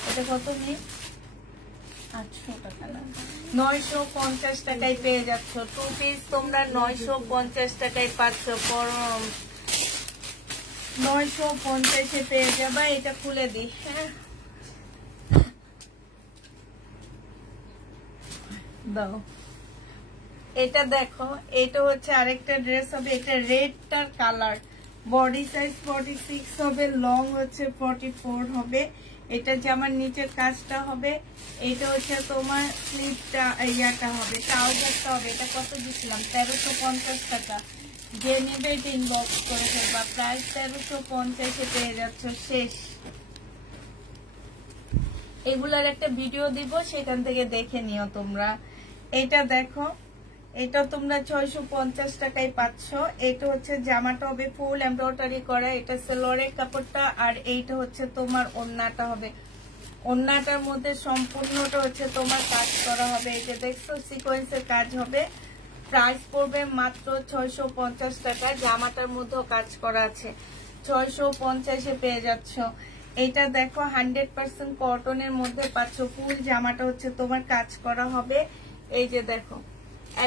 এটা কত নেই, 800 টাকা না, 950 টাকায় পেয়ে যাচ্ছ। 2 পিস তোমরা 950 টাকায় পাচ্ছ। 950 পেয়ে যাবা। এটা খুলে দিই। হ্যাঁ, দাও। এটা দেখো, এটা হচ্ছে আরেকটা ড্রেস হবে। এটা রেডটার কালার, বডি সাইজ 46 হবে, লং হচ্ছে 44 হবে। এটা জামার নিচের কাজটা হবে, এটা হচ্ছে তোমার স্লিপটা ইয়াটা হবে, ট্রাউজারটা হবে। এটা কত দিছিলাম? 1350 টাকা। যে নেবে এটা ইনবক্স করে ফেলবা, প্রাইস 1350 পেয়ে যাচ্ছ। শেষ। এগুলার একটা ভিডিও দিব, সেখান থেকে দেখে নিও তোমরা। এটা দেখো, এটা তোমরা 650 টাকায় পাচ্ছ। এটা হচ্ছে জামাটা হবে ফুল এমব্রয়ডারি করা, এটা সেলোয়ারের কাপড়টা, আর এইটা হচ্ছে তোমার ওড়নাটা হবে। ওড়নাটার মধ্যে সম্পূর্ণটা হচ্ছে তোমার কাজ করা হবে। এই যে দেখছো সিকোয়েন্সের কাজ হবে। প্রাইস পড়বে মাত্র 650 টাকা। জামাটার মধ্যেও কাজ করা আছে, 650 পেয়ে যাচ্ছ। এটা দেখো 100% কটনের মধ্যে পাচ্ছ। ফুল জামাটা হচ্ছে তোমার কাজ করা হবে। এই যে দেখো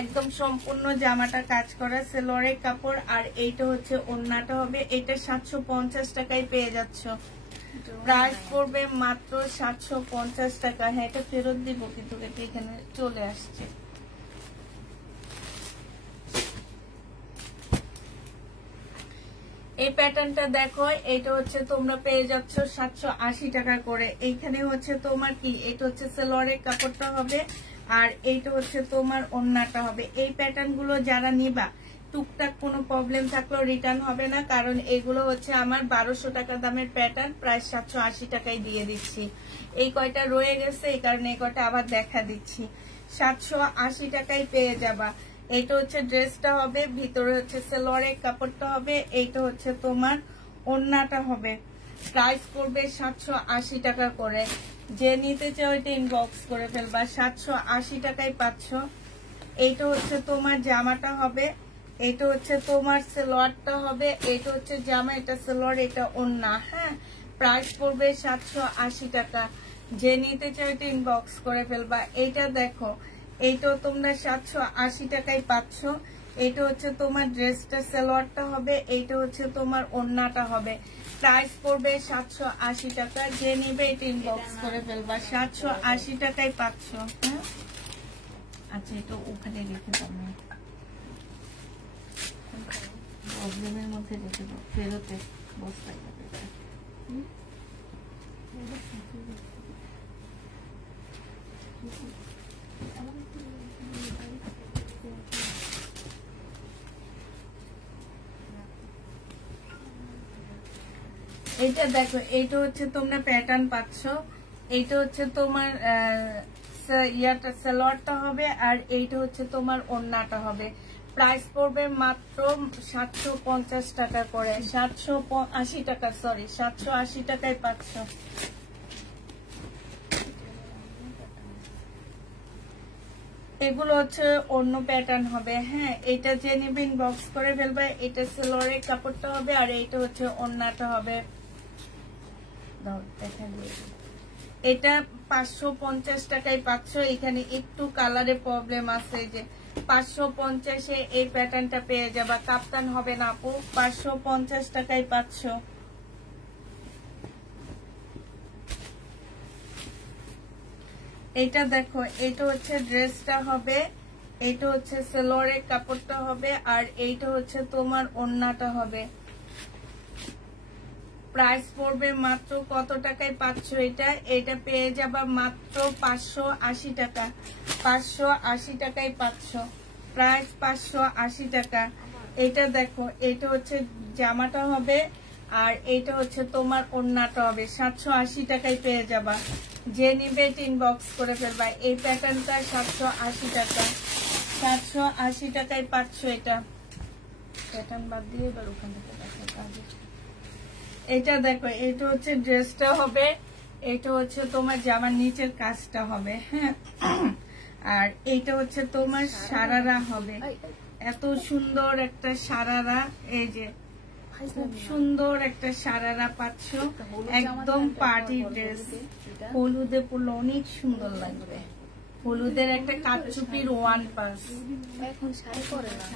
একদম সম্পূর্ণ জামাটা কাজ করা, সেলোয়ারের কাপড়, আর এইটা হচ্ছে ওড়নাটা হবে। এটা 750 টাকায় পেয়ে যাচ্ছ। প্রাইস পড়বে মাত্র 750 টাকা। হ্যাঁ, এটা ফেরত দিব, কিন্তু এটা এখানে চলে আসছে। এই প্যাটার্নটা দেখো, এটা হচ্ছে তোমরা পেয়ে যাচ্ছ 780 টাকা করে। এইখানে হচ্ছে তোমার কি, এটা হচ্ছে সেলোয়ারের কাপড়টা হবে, আর এইটা হচ্ছে তোমার ওড়নাটা হবে। এই প্যাটার্ন গুলো যারা নিবা, টুকটাক কোনো প্রবলেম থাকলেও রিটার্ন হবে না, কারণ এগুলো হচ্ছে আমার 1200 টাকা দামের প্যাটার্ন, প্রায় 780 টাকায় দিয়ে দিচ্ছি। এই কয়টা রয়ে গেছে, এই কারণে এই কয়টা আবার দেখা দিচ্ছি। 780 টাকায় পেয়ে যাবা। এইটা হচ্ছে ড্রেসটা হবে, ভিতরে হচ্ছে সেলোয়ারের কাপড়টা হবে, এইটা হচ্ছে তোমার ওড়নাটা হবে। প্রাইস করবে 780 টাকা করে। যে নিতে চাও এটা ইনবক্স করে ফেলবা, 780 টাকায় পাচ্ছ। এইটা হচ্ছে তোমার জামাটা হবে, এটা হচ্ছে তোমার সেলোয়ারটা হবে, এটা হচ্ছে জামা, এটা সেলোয়ার, এটা ওড়না। হ্যাঁ, প্রাইস পড়বে 780 টাকা। যে নিতে চাও এটা ইনবক্স করে ফেলবা। এইটা দেখো, এইটাও তোমরা 780 টাকায় পাচ্ছ। এটা হচ্ছে তোমার ড্রেসটা, সেলোয়ারটা হবে, এইটা হচ্ছে তোমার ওড়নাটা হবে। প্রাইস পড়বে 780 টাকা। যে নেবে এটা ইনবক্স করে ফেলবা, 780 টাকায় পাচ্ছ। হ্যাঁ, আচ্ছা, এটা ওখানে রেখে দাও, প্রবলেমের মধ্যে রেখে দাও, ফেরতে বস্তায় যাবে। এটা দেখো, এইটা হচ্ছে তোমরা প্যাটার্ন পাচ্ছ। এইটা হচ্ছে তোমার ইয়াটা সেলোয়ারটা হবে, আর এইটা হচ্ছে তোমার ওড়নাটা হবে। প্রাইস পড়বে মাত্র 750 টাকা করে, 780 টাকা, সরি 780 টাকায় পাচ্ছ। এগুলো হচ্ছে অন্য প্যাটার্ন হবে। হ্যাঁ, এটা যে নিবে ইনবক্স করে ফেলবে। এটা সেলোয়ারের কাপড়টা হবে, আর এইটা হচ্ছে ওড়নাটা হবে। এটা 550 টাকায় পাচ্ছ। এখানে একটু কালারে প্রবলেম আছে, যে 550-এ এই প্যাটার্নটা পেয়ে যাবা। কাপ্তান হবে না আপু, 550 টাকায় পাচ্ছ। এটা দেখো, এটা হচ্ছে ড্রেসটা হবে, এইটা হচ্ছে সেলোয়ারের কাপড়টা হবে, আর এইটা হচ্ছে তোমার ওড়নাটা হবে। প্রাইস পড়বে মাত্র কত টাকায় পাচ্ছ এটা? এটা পেয়ে যাবা মাত্র 580 টাকা। 580 টাকায় পাচ্ছ। প্রাইস 580 টাকা। এটা দেখো, এটা হচ্ছে জামাটা হবে, আর এটা হচ্ছে তোমার ওড়নাটা হবে। 780 টাকায় পেয়ে যাবা। যে নিবে ইনবক্স করে ফেলবা। এই প্যাটার্নটা 780 টাকা। 780 টাকায় পাচ্ছ এটা। প্যাটার্ন বাদ দিয়ে এবার ওখান থেকে দেখো কাজে। এটা দেখো, এটা হচ্ছে ড্রেসটা হবে, এটা হচ্ছে তোমার জামার নিচের কাজটা হবে। হ্যাঁ, আর এইটা হচ্ছে তোমার সারারা হবে। এত সুন্দর একটা সারারা, এই যে খুব সুন্দর একটা সারারা পাচ্ছ। একদম পার্টি ড্রেস, হলুদে পরলে অনেক সুন্দর লাগবে। হলুদের একটা কাটচুপির ওয়ান পিস, এখন শাড়ি পরে না,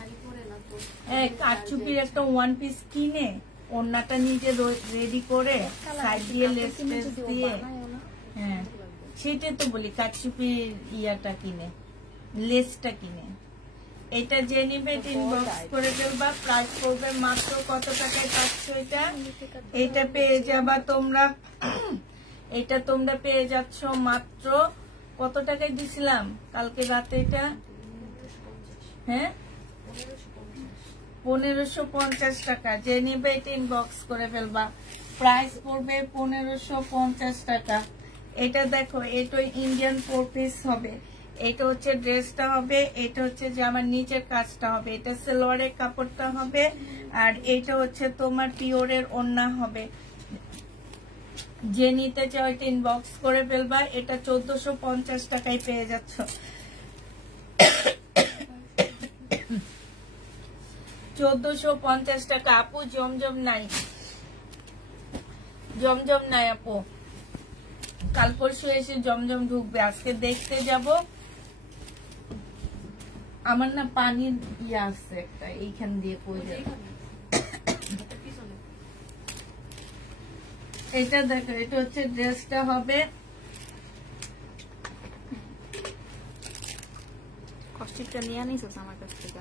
কাটচুপির একটা ওয়ান পিস কিনে ওড়নাটা নিজে রেডি করে সাইড দিয়ে লেস দিয়ে, হ্যাঁ সেটাই তো বলি, কাটচুপির ইয়াটা কিনে, লেসটা কিনে এটা যে নিবে ইনবক্স করে ফেলবা। প্রাইস পড়বে মাত্র কত টাকায় পাচ্ছ এটা? এটা পেয়ে যাবা তোমরা, এটা তোমরা পেয়ে যাচ্ছ মাত্র কত টাকায় দিছিলাম কালকে রাতে? এটা হ্যাঁ 1550 টাকা। যে নিবে এটা ইনবক্স করে ফেলবা। প্রাইস পড়বে 1550 টাকা। এটা দেখো, এটা ইন্ডিয়ান 4 পিস হবে। এটা হচ্ছে ড্রেসটা হবে, এটা হচ্ছে যে আমার নিচের কাজটা হবে, এটা সালোয়ারের কাপড়টা হবে, আর এটা হচ্ছে তোমার পিওরের ওড়না হবে। যে নিতে চাও এটা ইনবক্স করে ফেলবা। এটা 1450 টাকায় পেয়ে যাচ্ছ। 1450 টাকা। আপু জমজম নাই, জমজম নাই আপু। কাল পরশু এসে জমজম ঢুকবে। আজকে দেখতে যাব। আমার না পানির ইয়ে আছে একটা, এইখান দিয়ে পড়ে যাবে। এটা দেখো, এটা হচ্ছে ড্রেসটা হবে। কস্টিপটা নিয়ে আনিস আমার কাছ থেকে।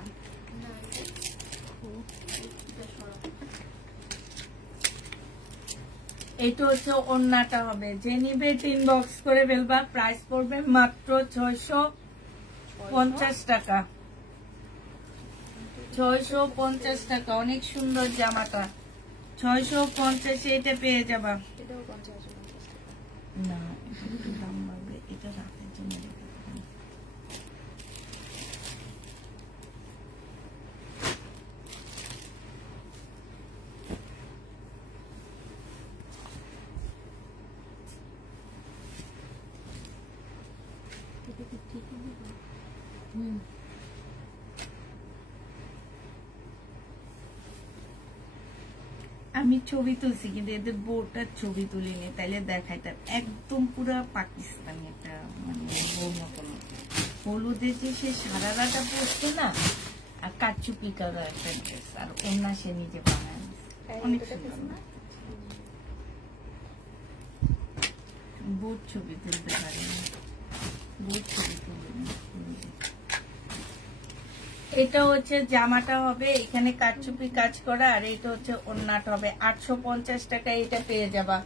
এটা হচ্ছে ওড়নাটা হবে। যে নিবে ইনবক্স করে ফেলবা। প্রাইস পড়বে মাত্র 650 টাকা। 650 টাকা। অনেক সুন্দর জামাটা। 650 এটা পেয়ে যাবা। না একটু দাম বাড়বে, এটা রাতের জন্য। আমি ছবি তুলছি কিন্তু এদের বউটার ছবি তুলিনি, তাইলে দেখাইতাম। একদম পুরা পাকিস্তানি একটা মানে বউ মতন। হলুদে যে সে সারারাটা পড়ছে না, আর কাচুপি কালার একটা ড্রেস, আর ওনা সে নিজে বানায়। অনেক সুন্দর না? বউর ছবি তুলতে পারি না, বউর ছবি তুলি। এটা হচ্ছে জামাটা হবে, এখানে কাচুপি কাজ করা, আর এটা হচ্ছে ওড়নাটা হবে। 850 টাকায় এটা পেয়ে যাবা।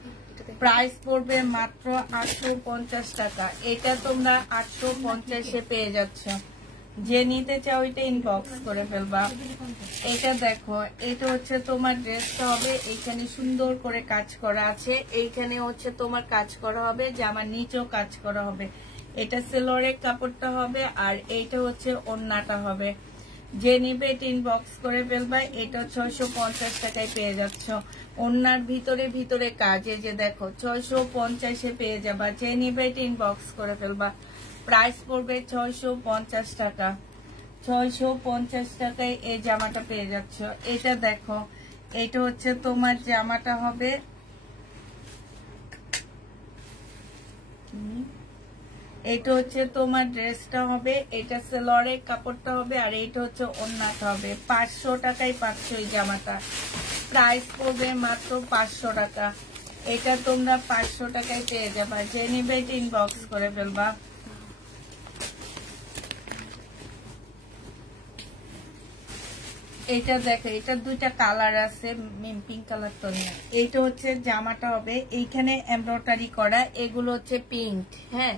প্রাইস পড়বে মাত্র 850 টাকা। এটা তোমরা 850-এ পেয়ে যাচ্ছ। যে নিতে চাও এটা ইনবক্স করে ফেলবা। এটা দেখো, এটা হচ্ছে তোমার ড্রেসটা হবে। এইখানে সুন্দর করে কাজ করা আছে, এইখানে হচ্ছে তোমার কাজ করা হবে, জামার নিচেও কাজ করা হবে। এটা সালোয়ারের কাপড়টা হবে, আর এইটা হচ্ছে ওড়নাটা হবে। যে নিবে এটা ইনবক্স করে ফেলবা। এটা 650 টাকায় পেয়ে যাচ্ছ। ওড়নার ভিতরে ভিতরে কাজ, এই যে দেখো 650-এ পেয়ে যাবা। যে নিবে এটা ইনবক্স করে ফেলবা। প্রাইস পড়বে 650 টাকা। 650 টাকায় এই জামাটা পেয়ে যাচ্ছ। এটা দেখো, এটা হচ্ছে তোমার জামাটা হবে। এটা হচ্ছে তোমার ড্রেসটা হবে, এটা সালোয়ারের কাপড়টা হবে, আর এটা হচ্ছে ওড়নাটা হবে। 500 টাকায় পাচ্ছ এই জামাটা। প্রাইস পড়বে মাত্র 500 টাকা। এটা তোমরা 500 টাকায় পেয়ে যাবা। যে নিবে এটা ইনবক্স করে ফেলবা। এটা দেখো, এটা দুইটা কালার আছে, পিঙ্ক কালার তো নেই। এইটা হচ্ছে জামাটা হবে, এইখানে এমব্রয়ডারি করা, এগুলো হচ্ছে পিঙ্ক। হ্যাঁ,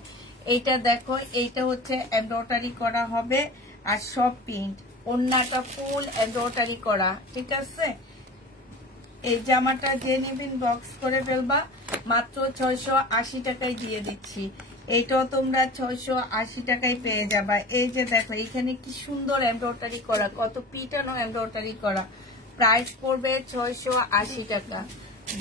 এইটা দেখো, এইটা হচ্ছে এমব্রয়ডারি করা হবে, আর সব পিঙ্ক। ওড়নাটা ফুল এমব্রয়ডারি করা, ঠিক আছে? এই জামাটা যে নেবেন বক্স করে ফেলবা। মাত্র 680 টাকায় দিয়ে দিচ্ছি। এইটাও তোমরা 680 টাকায় পেয়ে যাবা। এই যে দেখো, এখানে কি সুন্দর এমব্রয়ডারি করা, কত পিটানো এমব্রয়ডারি করা। প্রাইস পড়বে 680 টাকা।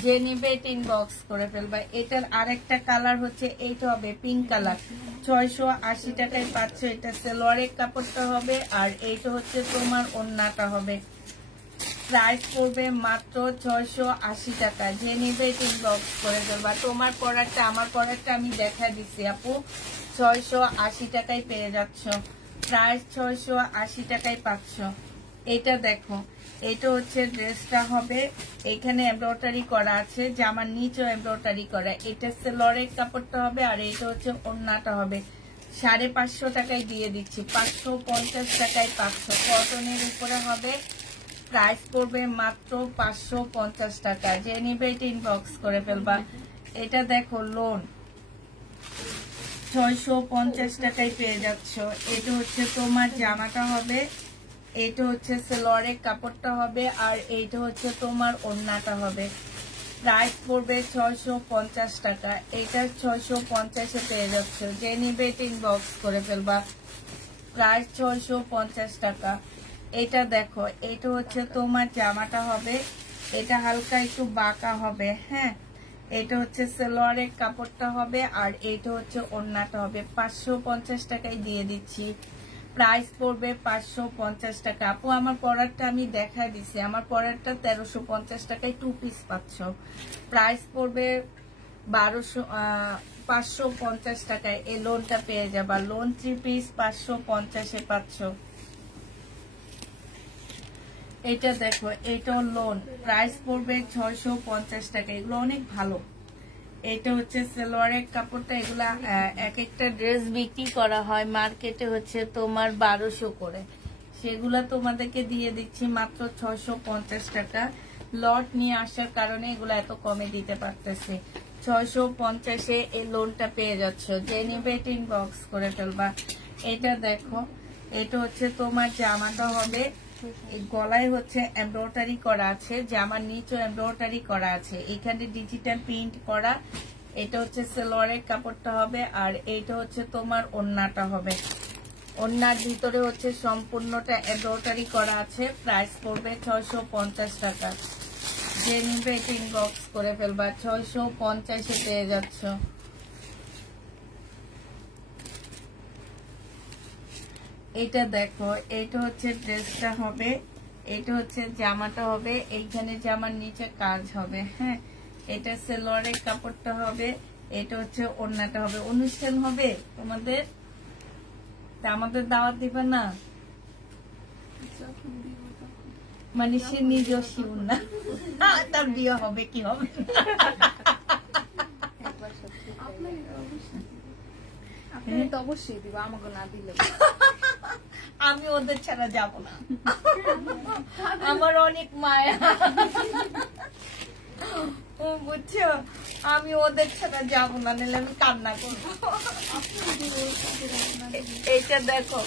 যে নিবে এটা ইনবক্স করে ফেলবা। এটার আরেকটা কালার হচ্ছে, এইটা হবে পিঙ্ক কালার। 680 টাকায় পাচ্ছ। এটা সালোয়ারের কাপড়টা হবে, আর এইটা হচ্ছে তোমার ওড়নাটা হবে। প্রাইস পড়বে মাত্র 680 টাকা। যে নিবে এটা ইনবক্স করে ফেলবা। তোমার পরারটা আমার পরারটা আমি দেখা দিচ্ছি আপু। 680 টাকায় পেয়ে যাচ্ছ। প্রাইস 680 টাকায় পাচ্ছ। এটা দেখো, এটা হচ্ছে ড্রেসটা হবে, এখানে এমব্রয়ডারি করা আছে, জামার নিচেও এমব্রয়ডারি করা। এটা সালোয়ারের কাপড়টা হবে, আর এটা হচ্ছে ওড়নাটা হবে। 550 টাকায় দিয়ে দিচ্ছি, 550 টাকায় 500। কটনের উপরে হবে, প্রাইস পড়বে মাত্র 550 টাকা। যে নিবে এটা ইনবক্স করে ফেলবা। এটা দেখো লোন 650 টাকায় পেয়ে যাচ্ছ। এটা হচ্ছে তোমার জামাটা হবে, এটা হচ্ছে সেলোয়ারের কাপড়টা হবে, আর এইটা হচ্ছে তোমার ওড়নাটা হবে। প্রাইস পড়বে 650 টাকা। এটা 650-এ পেয়ে যাচ্ছ। যে নিবে এটা ইনবক্স করে ফেলবা। প্রাইস 650 টাকা। এটা দেখো, এটা হচ্ছে তোমার জামাটা হবে, এটা হালকা একটু বাঁকা হবে। হ্যাঁ, এটা হচ্ছে সেলোয়ারের কাপড়টা হবে, আর এটা হচ্ছে ওড়নাটা হবে। 550 টাকায় দিয়ে দিচ্ছি। প্রাইস পড়বে 550 টাকা। আপু আমার পরারটা আমি দেখা দিছি, আমার পরারটা 1350 টাকায় 2 পিস পাচ্ছ। প্রাইস পড়বে 550 টাকায় এই লোনটা পেয়ে যাবা। লোন 3 পিস 550-এ পাচ্ছ। এটা দেখো, এটাও লোন, প্রাইস পড়বে 650 টাকা। এগুলো অনেক ভালো। এটা হচ্ছে সালোয়ারের কাপড়টা। এগুলা এক একটা ড্রেস বিক্রি করা হয় মার্কেটে হচ্ছে তোমার 1200 করে, সেগুলা তোমাদেরকে দিয়ে দিচ্ছি মাত্র 650 টাকা। লট নিয়ে আসার কারণে এগুলা এত কমে দিতে পারতেছি। 650-এ এই লোনটা পেয়ে যাচ্ছ। যে নিবে এটা ইনবক্স করে ফেলবা। এটা দেখো, এটা হচ্ছে তোমার জামাটা হবে, গলায় হচ্ছে এমব্রয়ডারি করা আছে, জামার নিচে এমব্রয়ডারি করা আছে, এখানে ডিজিটাল প্রিন্ট করা। এটা হচ্ছে সালোয়ারের কাপড়টা হবে, আর এইটা হচ্ছে তোমার ওড়নাটা হবে। ওড়নার ভিতরে হচ্ছে সম্পূর্ণটা এমব্রয়ডারি করা আছে। প্রাইস পড়বে 650 টাকা। যে নিবে এটা ইনবক্স করে ফেলবা। 650-এ পেয়ে যাচ্ছ। এটা দেখো, এটা হচ্ছে ড্রেসটা হবে, এটা হচ্ছে জামাটা হবে, এইখানে জামার নিচে কাজ হবে। হ্যাঁ, এটা সালোয়ারের কাপড়টা হবে, এটা হচ্ছে ওড়নাটা হবে। অনুষ্ঠান হবে তোমাদের, আমাদের দাওয়াত দিবে না? মানে সে নিজেও শিউর না, তার বিয়ে হবে কি হবে। অবশ্যই দিব, আমাকে না দিলে আমি ওদের ছাড়া যাব না। আমার অনেক মায়া, বুঝছো, আমি ওদের ছাড়া যাবো না, নিলে আমি কান্না করবো। এইটা দেখো,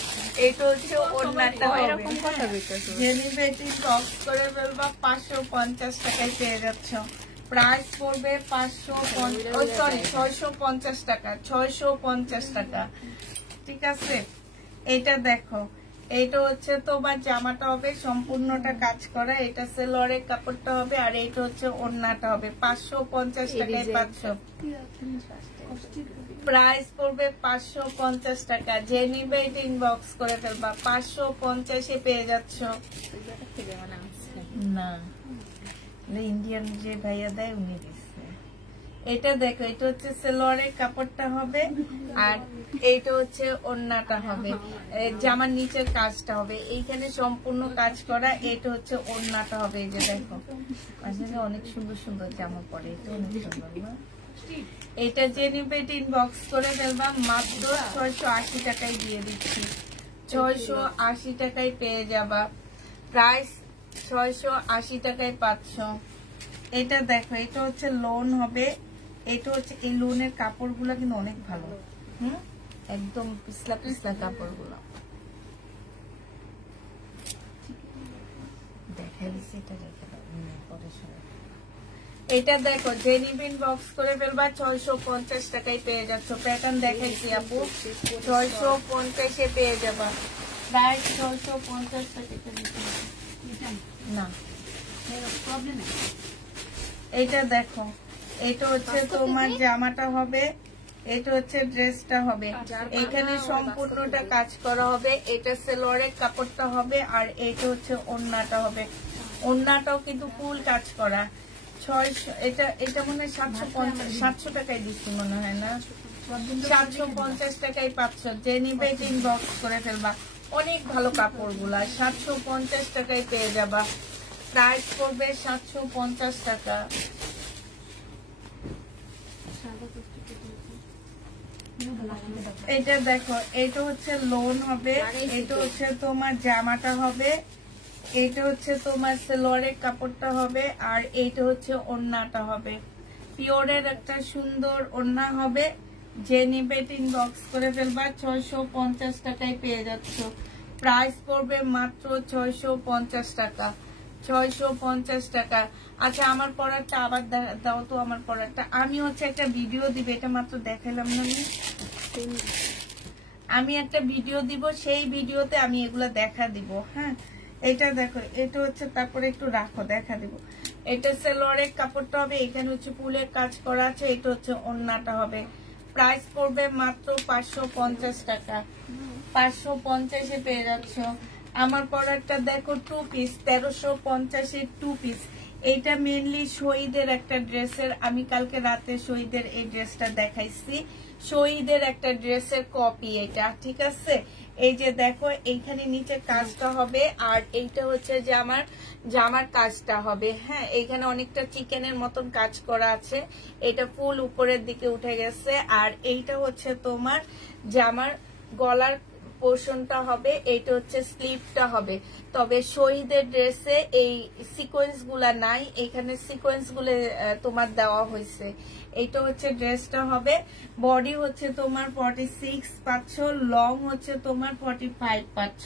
এটা হচ্ছে ওড়নাটা হবে। যে নিবে এটি বক্স করে ফেলবা। 550 টাকায় পেয়ে যাচ্ছ। প্রাইস পড়বে 650 টাকা। 650 টাকা, ঠিক আছে। এটা দেখো, এটা হচ্ছে তোমার জামাটা হবে, সম্পূর্ণটা কাজ করা। এটা সালোয়ারের কাপড়টা হবে, আর এটা হচ্ছে ওড়নাটা হবে। 550 টাকায় পাচ্ছ। প্রাইস পড়বে 550 টাকা। যে নিবে এটা ইনবক্স করে ফেলবা। 550-এ পেয়ে যাচ্ছ। না, ইন্ডিয়ান যে ভাইয়া দেয় উনি দিচ্ছে। এটা দেখো, এটা হচ্ছে সালোয়ারের কাপড়টা হবে, আর এইটা হচ্ছে ওড়নাটা হবে, জামার নিচের কাজটা হবে, এইখানে সম্পূর্ণ কাজ করা। এটা হচ্ছে ওড়নাটা হবে। এই যে দেখো, আসলে অনেক সুন্দর সুন্দর জামা পরে, এটা অনেক সুন্দর না? এটা যে নিবে এটা ইনবক্স করে ফেলবা। মাত্র 680 টাকায় দিয়ে দিচ্ছি। 680 টাকায় পেয়ে যাবা। প্রাইস 680 টাকায় পাচ্ছ। এটা দেখো, এটা হচ্ছে লোন হবে, এটা হচ্ছে এই লোনের কাপড়গুলো কিন্তু অনেক ভালো। একদম পিছলা পিছলা কাপড়গুলো দেখা দিচ্ছে। এটা রেখে দাও, পরে শুনে। এটা দেখো, জেনিবিন বক্স করে ফেলবা। 650 টাকায় পেয়ে যাচ্ছ। প্যাটার্ন দেখাইছি আপু, 650-এ পেয়ে যাবা। প্রাইস 650 টাকা না। এটা দেখো, এটা হচ্ছে তোমার জামাটা হবে, এটা হচ্ছে ড্রেসটা হবে, এখানে সম্পূর্ণটা কাজ করা হবে। এটা সালোয়ারের কাপড়টা হবে, আর এটা হচ্ছে ওড়নাটা হবে। ওড়নাটাও কিন্তু ফুল কাজ করা। 600, এটা মনে হয় 750 টাকায় দিচ্ছি মনে হয় না? 750 টাকায় পাচ্ছ। যে নিবে ইনবক্স করে ফেলবা। অনেক ভালো কাপড়গুলা, 750 টাকায় পেয়ে যাবা। প্রাইস করবে 750 টাকা। এটা দেখো, এটা হচ্ছে লোন হবে, এটা হচ্ছে তোমার জামাটা হবে, এটা হচ্ছে তোমার সেলোয়ারের কাপড়টা হবে, আর এইটা হচ্ছে ওড়নাটা হবে। পিওরের একটা সুন্দর ওড়না হবে, যে নিবে ইনবক্স করে ফেলবা। 650 টাকায় পেয়ে যাচ্ছ। প্রাইস পড়বে মাত্র 650 টাকা। 650 টাকা। আচ্ছা, আমার পরারটা আবার দাও তো, আমার পরারটা। আমি হচ্ছে একটা ভিডিও দিব, এটা মাত্র দেখালাম না আমি একটা ভিডিও দিব, সেই ভিডিওতে আমি এগুলা দেখা দিব। হ্যাঁ, এটা দেখো, এটা হচ্ছে, তারপরে একটু রাখো, দেখা দিব। এটা সেলোয়ারের কাপড়টা হবে, এখানে হচ্ছে ফুলের কাজ করা আছে, এটা হচ্ছে ওড়নাটা হবে। প্রাইস পড়বে মাত্র 550 টাকা। 550-এ পেয়ে যাচ্ছ। আমার পরারটা দেখো, 2 পিস, 1350-এর 2 পিস। এইটা মেনলি শহীদের একটা ড্রেসের, আমি কালকে রাতে শহীদের এই ড্রেসটা দেখাইছি। শহীদের একটা ড্রেসের কপি এটা, ঠিক আছে। এই যে দেখো, এইখানে নিচে কাজটা হবে, আর এইটা হচ্ছে যে আমার জামার কাজটা হবে। হ্যাঁ, এইখানে অনেকটা চিকেনের মতন কাজ করা আছে, এটা ফুল উপরের দিকে উঠে গেছে। আর এইটা হচ্ছে তোমার জামার গলার পোর্শনটা হবে, এইটা হচ্ছে স্লিভটা হবে। তবে শহীদের ড্রেসে এই সিকোয়েন্স গুলা নাই, এখানে সিকোয়েন্স গুলো তোমার দেওয়া হয়েছে। এইটা হচ্ছে ড্রেসটা হবে। বডি হচ্ছে তোমার 46 পাচ্ছ, লং হচ্ছে তোমার 45 পাচ্ছ,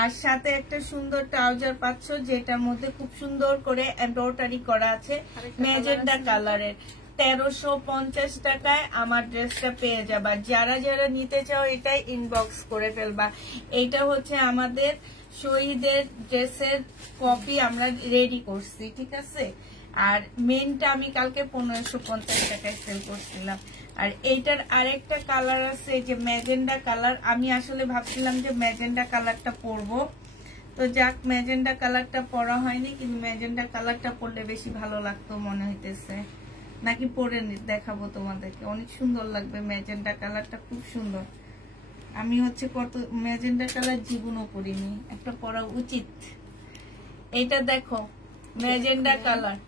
আর সাথে একটা সুন্দর ট্রাউজার পাচ্ছ, যেটার মধ্যে খুব সুন্দর করে এমব্রয়ডারি করা আছে ম্যাজেন্ডা কালারের। 1350 টাকায় আমার ড্রেসটা পেয়ে যাবা। যারা যারা নিতে চাও এটাই ইনবক্স করে ফেলবা। এইটা হচ্ছে আমাদের শহীদের ড্রেসের কপি আমরা রেডি করছি, ঠিক আছে। আর মেনটা আমি কালকে 1550 টাকায় সেল করছিলাম। আর এইটার আরেকটা কালার আছে, যে ম্যাজেন্ডা কালার। আমি আসলে ভাবছিলাম যে ম্যাজেন্ডা কালারটা পরবো, তো যাক, ম্যাজেন্ডা কালারটা পরা হয়নি, কিন্তু ম্যাজেন্ডা কালারটা পরলে বেশি ভালো লাগতো মনে হইতেছে। নাকি পরে দেখাবো তোমাদেরকে, অনেক সুন্দর লাগবে। ম্যাজেন্ডা কালারটা খুব সুন্দর। আমি হচ্ছে কত ম্যাজেন্ডা কালার জীবনও পরিনি, একটা পরা উচিত। এইটা দেখো, ম্যাজেন্ডা কালার,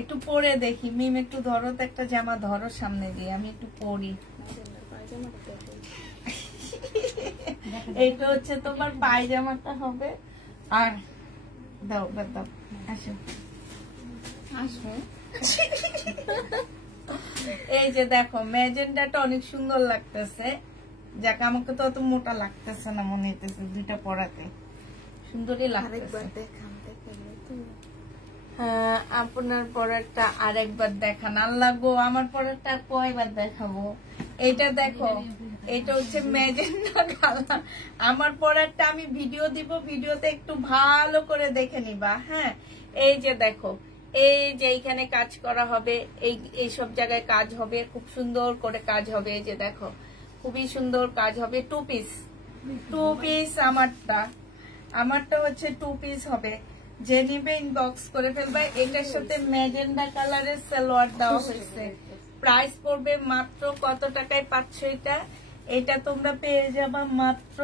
একটু পরে দেখি। মিম একটু ধরো তো, একটা জামা ধরো সামনে দিয়ে, আমি একটু পরি। এইটা হচ্ছে তোমার পায়জামাটা হবে। আর দাও দাও, আসো আসো। এই যে দেখো, ম্যাজেন্ডাটা অনেক সুন্দর লাগতেছে। যাক, আমাকে তো অত মোটা লাগতেছে না মনে হইতেছে, দুইটা পরাতে সুন্দরই লাগতেছে। হ্যাঁ, আপনার পরারটা আরেকবার দেখান। আল্লাহ গো, আমার পরারটা কয়বার দেখাবো। এইটা দেখো, এটা হচ্ছে ম্যাজেন্ডা কালার। আমার পরারটা আমি ভিডিও দিব, ভিডিওতে একটু ভালো করে দেখে নিবা। হ্যাঁ, এই যে দেখো, এই যে এইখানে কাজ করা হবে, এই সব জায়গায় কাজ হবে, খুব সুন্দর করে কাজ হবে। এই যে দেখো, খুবই সুন্দর কাজ হবে। 2 পিস, 2 পিস আমারটা হচ্ছে 2 পিস হবে। যে নিবে ইনবক্স করে ফেলবে। এটার সাথে ম্যাজেন্ডা কালারের সালোয়ার দেওয়া হয়েছে। প্রাইস পড়বে মাত্র কত টাকায় পাচ্ছ এটা? এটা তোমরা পেয়ে যাবা মাত্র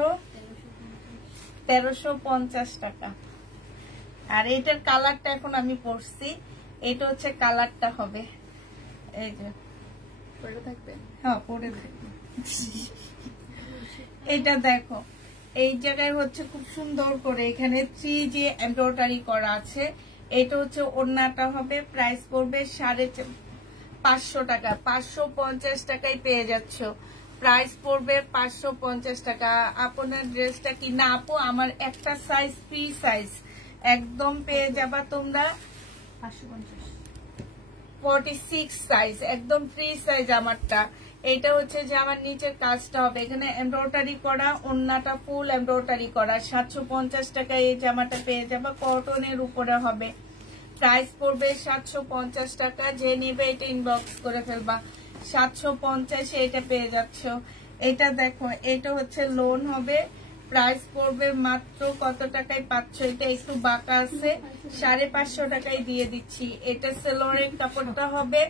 1350 টাকা। আর এটার কালারটা এখন আমি পরছি, এটা হচ্ছে কালারটা হবে। এই যে পরে থাকবে, হ্যাঁ পরে থাকবে। এটা দেখো, এই জায়গায় হচ্ছে খুব সুন্দর করে এখানে 3G এমব্রয়ডারি করা আছে। এটা হচ্ছে ওড়নাটা হবে। প্রাইস পড়বে 550 টাকা। 550 টাকায় পেয়ে যাচ্ছ। প্রাইস পড়বে 550 টাকা। আপনার ড্রেসটা কি না আপু? আমার একটা সাইজ ফ্রি সাইজ একদম পেয়ে যাবা তোমরা। 46 সাইজ একদম ফ্রি সাইজ আমারটা। এটা হচ্ছে যে আমার নিচের কাজটা হবে, এখানে এমব্রয়ডারি করা, ওড়নাটা ফুল এমব্রয়ডারি করা। 750 টাকায় এই জামাটা পেয়ে যাবা, কটনের উপরে হবে। প্রাইস পড়বে 750 টাকা। যে নেবে এটা ইনবক্স করে ফেলবা। 750 এটা পেয়ে যাচ্ছ। এটা দেখো, এটা হচ্ছে লোন হবে। প্রাইস পড়বে মাত্র কত টাকায় পাচ্ছ? এটা একটু বাঁকা আছে, 550 টাকায় দিয়ে দিচ্ছি। এটা সেলোয়ারের কাপড়টা হবে,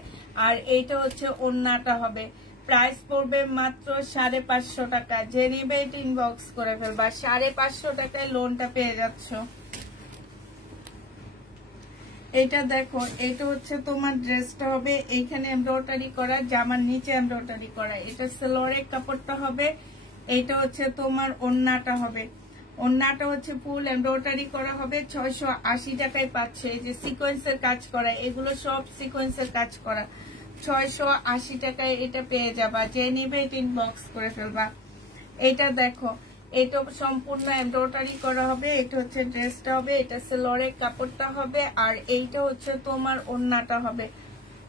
আর এইটা হচ্ছে ওড়নাটা হবে। প্রাইস পড়বে মাত্র 550 টাকা। যে নেবে এটা ইনবক্স করে ফেলবা। 550 টাকায় লোনটা পেয়ে যাচ্ছ। এটা দেখো, এটা হচ্ছে তোমার ড্রেসটা হবে এইখানে এমব্রয়ডারি করা, জামার নিচে এমব্রয়ডারি করা। এটা সালোয়ারের কাপড়টা হবে, এটা হচ্ছে তোমার ওড়নাটা হবে। ওড়নাটা হচ্ছে ফুল এমব্রয়ডারি করা হবে, 680 টাকায় পাচ্ছে। এই যে সিকোয়েন্সের কাজ করা, এগুলো সব সিকোয়েন্সের কাজ করা, 680 টাকায় এটা পেয়ে যাবা। যে নিবে এটা ইনবক্স করে ফেলবা। এটা দেখো, এটা সম্পূর্ণ এমব্রয়ডারি করা হবে। এটা হচ্ছে ড্রেসটা হবে, এটা সালোয়ারের কাপড়টা হবে, আর এইটা হচ্ছে তোমার ওড়নাটা হবে।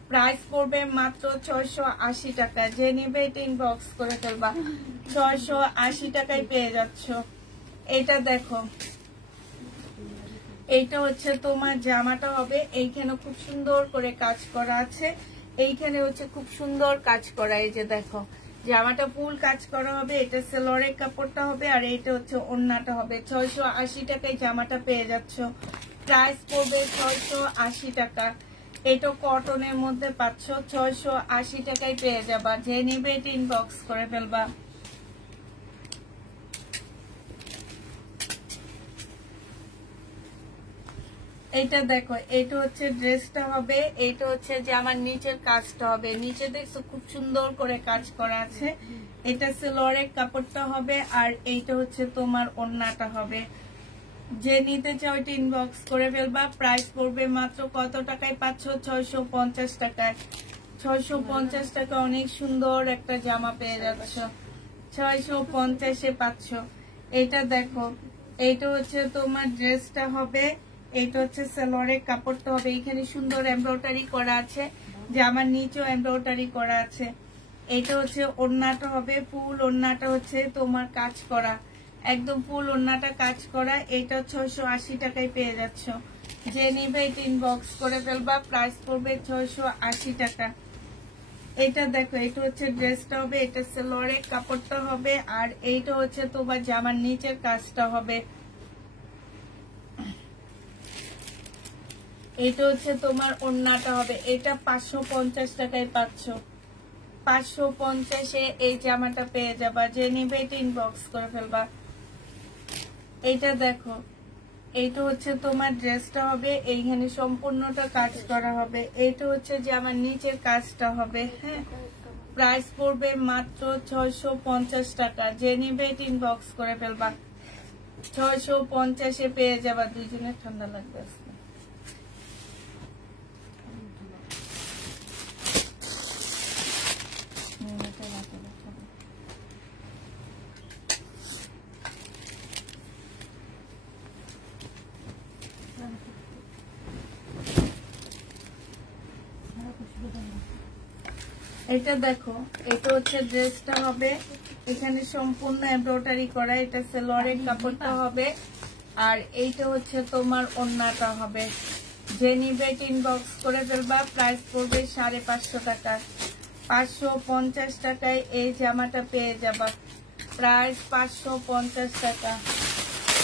প্রাইস পড়বে মাত্র 680 টাকা। যে নিবে এটা ইনবক্স করে ফেলবা। 680 টাকায় পেয়ে যাচ্ছ। এটা দেখো, এইটা হচ্ছে তোমার জামাটা হবে। এইখানে খুব সুন্দর করে কাজ করা আছে, এইখানে হচ্ছে খুব সুন্দর কাজ করা। এই যে দেখো, জামাটা ফুল কাজ করা হবে, এটা সালোয়ারের কাপড়টা হবে, আর এইটা হচ্ছে ওড়নাটা হবে। 680 টাকায় জামাটা পেয়ে যাচ্ছ। প্রাইস পড়বে 680 টাকা। এটা কটনের মধ্যে পাচ্ছ, 680 টাকায় পেয়ে যাবা। যে নিবে এটা ইনবক্স করে ফেলবা। এটা দেখো, এটা হচ্ছে ড্রেসটা হবে, এটা হচ্ছে যে আমার নিচের কাজটা হবে। নিচে দেখছো খুব সুন্দর করে কাজ করা আছে। এটা সালোয়ারের কাপড়টা হবে, আর এইটা হচ্ছে তোমার ওড়নাটা হবে। যে নিতে চাও এটা ইনবক্স করে ফেলবা। প্রাইস পড়বে মাত্র কত টাকায় পাচ্ছ? 650 টাকায়। 650 টাকা অনেক সুন্দর একটা জামা পেয়ে যাচ্ছ, 650-এ পাচ্ছ। এটা দেখো, এইটা হচ্ছে তোমার ড্রেসটা হবে, এইটা হচ্ছে সালোয়ারের কাপড়টা হবে। এইখানে সুন্দর এমব্রয়ডারি করা আছে, জামার নিচেও এমব্রয়ডারি করা আছে। এটা হচ্ছে ওড়নাটা হবে, ফুল ওড়নাটা হচ্ছে তোমার কাজ করা, একদম ফুল ওড়নাটা কাজ করা। এটা 680 টাকায় পেয়ে যাচ্ছ। যে নিবে এটা ইনবক্স করে ফেলবা। প্রাইস পড়বে 680 টাকা। এটা দেখো, এটা হচ্ছে ড্রেসটা হবে, এটা সালোয়ারের কাপড়টা হবে, আর এইটা হচ্ছে তোমার জামার নিচের কাজটা হবে। এটা হচ্ছে তোমার ওড়নাটা হবে। এটা 550 টাকায় পাচ্ছ। 550-এ এই জামাটা পেয়ে যাবা। যে নিবে এটা ইনবক্স করে ফেলবা। এইটা দেখো, এইটা হচ্ছে তোমার ড্রেসটা হবে, এইখানে সম্পূর্ণটা কাজ করা হবে। এইটা হচ্ছে যে আমার নিচের কাজটা হবে। হ্যাঁ, প্রাইস পড়বে মাত্র 650 টাকা। যে নিবে এটা ইনবক্স করে ফেলবা। 650-এ পেয়ে যাবা। দুইজনের ঠান্ডা লাগবে। এটা দেখো, এটা হচ্ছে ড্রেসটা হবে, এখানে সম্পূর্ণ এমব্রয়ডারি করা। এটা সালোয়ারের কাপড়টা হবে, আর এইটা হচ্ছে তোমার ওড়নাটা হবে। যে নিবে ইনবক্স করে ফেলবা। প্রাইস পড়বে 550 টাকা। 550 টাকায় এই জামাটা পেয়ে যাবা। প্রাইস 550 টাকা।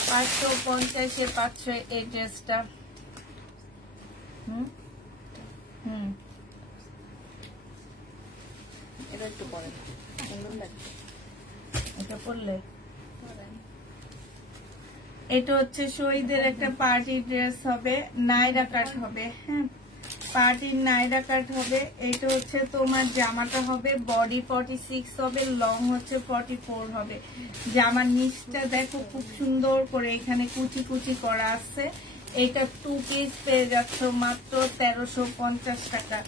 550-এ পাচ্ছ এই ড্রেসটা। এটা একটু পরে সুন্দর লাগবে। এটা পরলে এটা হচ্ছে শহীদের একটা পার্টি ড্রেস হবে, নাইরা কাট হবে। হ্যাঁ, পার্টির নাইরা কাট হবে। এটা হচ্ছে তোমার জামাটা হবে, বডি 46 হবে, লং হচ্ছে 44 হবে। জামার নিচটা দেখো খুব সুন্দর করে এখানে কুচি কুচি করা আছে। এটা 2 পিস পেয়ে যাচ্ছ মাত্র 1350 টাকা।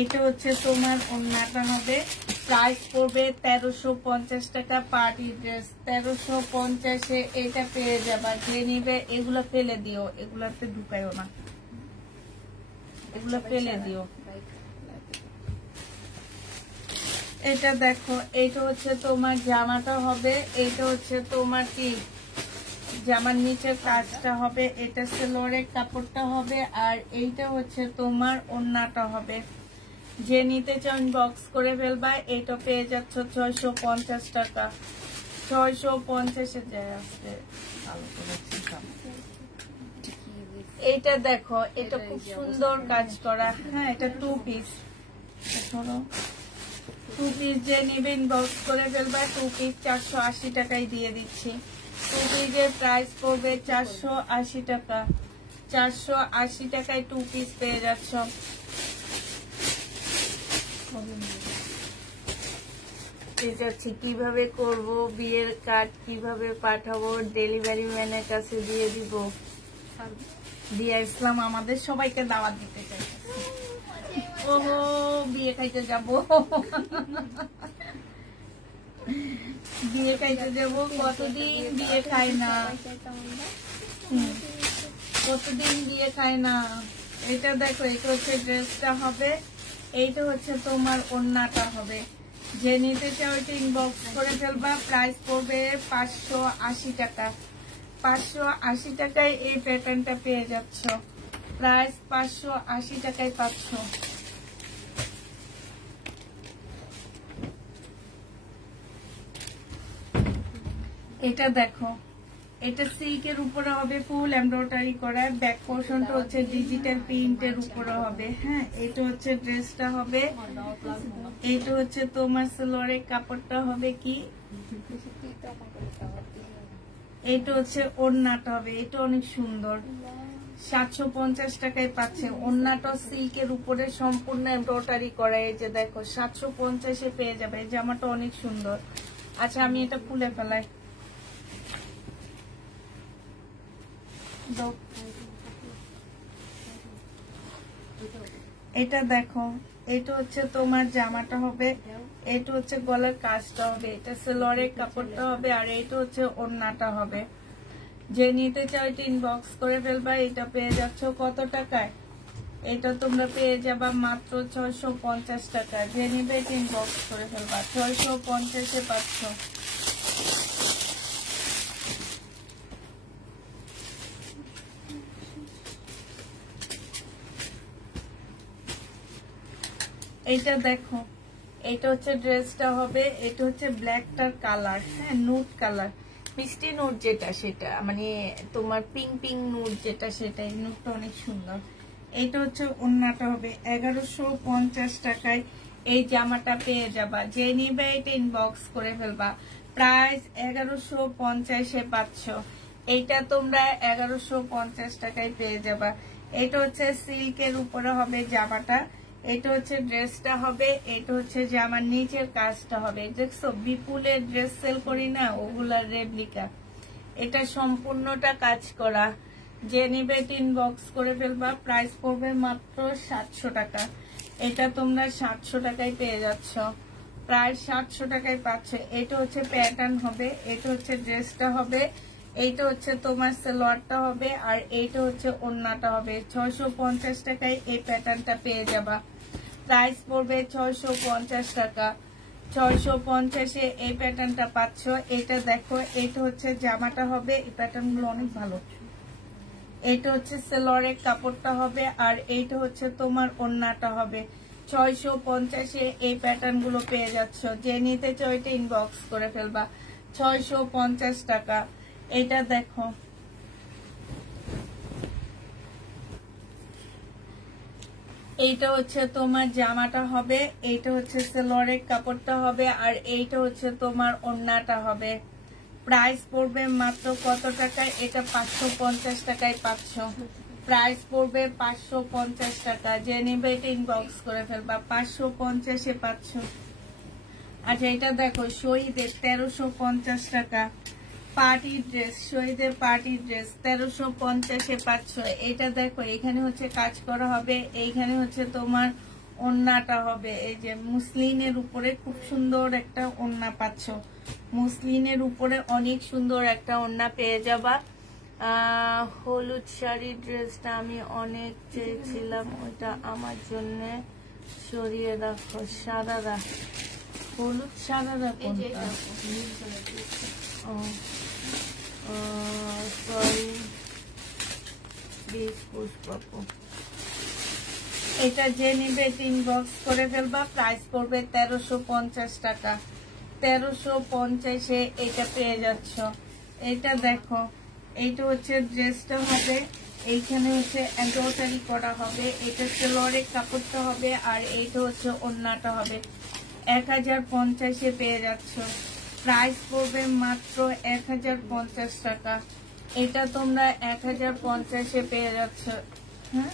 এটা হচ্ছে তোমার ওড়নাটা হবে। প্রাইস পড়বে 1350 টাকা। পার্টি ড্রেস 1350-এ এটা পেয়ে যাবা। যে নিবে এগুলো ফেলে দিও, এগুলাতে ঢুকাইও না, এগুলো ফেলে দিও। এটা দেখো, এটা হচ্ছে তোমার জামাটা হবে, এটা হচ্ছে তোমার কি জামার নিচের কাজটা হবে। এটা সালোয়ারের কাপড়টা হবে, আর এইটা হচ্ছে তোমার ওড়নাটা হবে। যে নিতে চাও বক্স করে ফেলবা। এটা পেয়ে যাচ্ছ 650 টাকা। 650-এ যায় আসবে। এইটা দেখো, এটা খুব সুন্দর কাজ করা। হ্যাঁ, এটা 2 পিস। 2 পিস যে নিবে ইনবক্স করে ফেলবা। 2 পিস 480 টাকায় দিয়ে দিচ্ছি। 2 পিসের প্রাইস পড়বে 480 টাকা। 480 টাকায় 2 পিস পেয়ে যাচ্ছ। যাচ্ছি কিভাবে করব, বিয়ের কার্ড কিভাবে পাঠাবো, ডেলিভারি ম্যানের কাছে দিয়ে দিব। দিয়া ইসলাম আমাদের সবাইকে দাওয়াত দিতে চাই। ওহো বিয়ে খাইতে যাব, বিয়ে খাইতে যাব। কতদিন বিয়ে খাই না, কতদিন বিয়ে খাই না। এটা দেখো, এটা হচ্ছে ড্রেসটা হবে, এইটা হচ্ছে তোমার ওড়নাটা হবে। যে নিতে চাও এটা ইনবক্স করে ফেলবা। প্রাইস পড়বে 580 টাকা। 580 টাকায় এই প্যাটার্নটা পেয়ে যাচ্ছ। প্রাইস 580 টাকায় পাচ্ছ। এটা দেখো, এটা সিল্কের উপরে হবে, ফুল এমব্রয়ডারি করা। ব্যাক পোর্শনটা হচ্ছে ডিজিটাল প্রিন্টের উপরে হবে। হ্যাঁ, এটা হচ্ছে ড্রেসটা হবে। এটা হচ্ছে তোমার সালোয়ারের কাপড়টা হবে কি, এটা হচ্ছে ওড়নাটা হবে। এটা অনেক সুন্দর, 750 টাকায় পাচ্ছে। ওড়নাটা সিল্কের উপরে সম্পূর্ণ এমব্রয়ডারি করা। এই যে দেখো 750-এ পেয়ে যাবে। জামাটা অনেক সুন্দর। আচ্ছা আমি এটা খুলে ফেলাই। এটা দেখো, এটা হচ্ছে তোমার জামাটা হবে, এটা হচ্ছে গলার কাজটা হবে, এটা সালোয়ারের কাপড়টা হবে, আর এটা হচ্ছে ওড়নাটা হবে। যে নিতে চাও এটা ইনবক্স করে ফেলবা। এটা পেয়ে যাচ্ছ কত টাকায়? এটা তোমরা পেয়ে যাবা মাত্র 650 টাকা। যে নিবে এটা ইনবক্স করে ফেলবা। 650-এ পাচ্ছ। এটা দেখো, এটা হচ্ছে ড্রেসটা হবে, এটা হচ্ছে ব্ল্যাকটার কালার। হ্যাঁ, নুট কালার, মিষ্টি নুট যেটা সেটা, মানে তোমার পিঙ্ক পিঙ্ক নুট যেটা সেটা। এই নুটটা অনেক সুন্দর। এটা হচ্ছে ওড়নাটা হবে। 1150 টাকায় এই জামাটা পেয়ে যাবা। যে নিবে এটা ইনবক্স করে ফেলবা। প্রাইস 1150-এ পাচ্ছ। এইটা তোমরা 1150 টাকায় পেয়ে যাবা। এটা হচ্ছে সিল্কের উপরে হবে জামাটা, এটা হচ্ছে ড্রেসটা হবে, এটা হচ্ছে জামার নিচের কাজটা হবে। দেখছো বিপুলের ড্রেস সেল করি না, ওগুলার রেপ্লিকা। এটা সম্পূর্ণটা কাজ করা। যে নিবে ইনবক্স করে ফেলবা। প্রাইস পড়বে মাত্র 700 টাকা। এটা তোমরা 700 টাকায় পেয়ে যাচ্ছ। প্রায় 700 টাকায় পাচ্ছ। এটা হচ্ছে প্যাটার্ন হবে, এটা হচ্ছে ড্রেসটা হবে, এইটা হচ্ছে তোমার সালোয়ারটা হবে, আর এইটা হচ্ছে ওড়নাটা হবে। 650 টাকায় এই প্যাটার্নটা পেয়ে যাবা। প্রাইস পড়বে 650 টাকা। 650-এ এই প্যাটার্নটা পাচ্ছ। এটা দেখো, এটা হচ্ছে জামাটা হবে। এই প্যাটার্নগুলো অনেক ভালো। এটা হচ্ছে সালোয়ারের কাপড়টা হবে, আর এইটা হচ্ছে তোমার ওড়নাটা হবে। 650-এ এই প্যাটার্নগুলো পেয়ে যাচ্ছ। যে নিতে চাও এটা ইনবক্স করে ফেলবা। 650 টাকা। এটা দেখো, এইটা হচ্ছে তোমার জামাটা হবে, এইটা হচ্ছে সালোয়ারের কাপড়টা হবে, আর এইটা হচ্ছে তোমার ওড়নাটা হবে। প্রাইস পড়বে মাত্র কত টাকায়? এটা 550 টাকায় পাচ্ছ। প্রাইস পড়বে 550 টাকা। যে নিবে এটা ইনবক্স করে ফেলবা। 550-এ পাচ্ছ। আচ্ছা এটা দেখো, শহীদের 1350 টাকা। পার্টি ড্রেস, শহীদের পার্টি ড্রেস 1350-এ পাচ্ছ। এটা দেখো, এখানে হচ্ছে কাজ করা হবে, এইখানে হচ্ছে তোমার ওড়নাটা হবে। এই যে মুসলিনের উপরে খুব সুন্দর একটা ওড়না পাচ্ছ। মুসলিনের উপরে অনেক সুন্দর একটা ওড়না পেয়ে যাবা। হলুদ শাড়ি ড্রেসটা আমি অনেক চেয়েছিলাম, ওইটা আমার জন্য সরিয়ে রাখো। সারারা, হলুদ সারারা কোনটা? সরি, পুষ্পক। এটা যে নিবে ইনবক্স করে ফেলবা। প্রাইস পড়বে 1350 টাকা। 1350-এ এটা পেয়ে যাচ্ছ। এটা দেখো, এইটা হচ্ছে ড্রেসটা হবে, এইখানে হচ্ছে এমব্রয়ডারি করা হবে, এটা সালোয়ারের কাপড়টা হবে, আর এইটা হচ্ছে ওড়নাটা হবে। 1050-এ পেয়ে যাচ্ছ। প্রাইস পড়বে মাত্র 1050 টাকা। এটা তোমরা 1050-এ পেয়ে যাচ্ছ। হ্যাঁ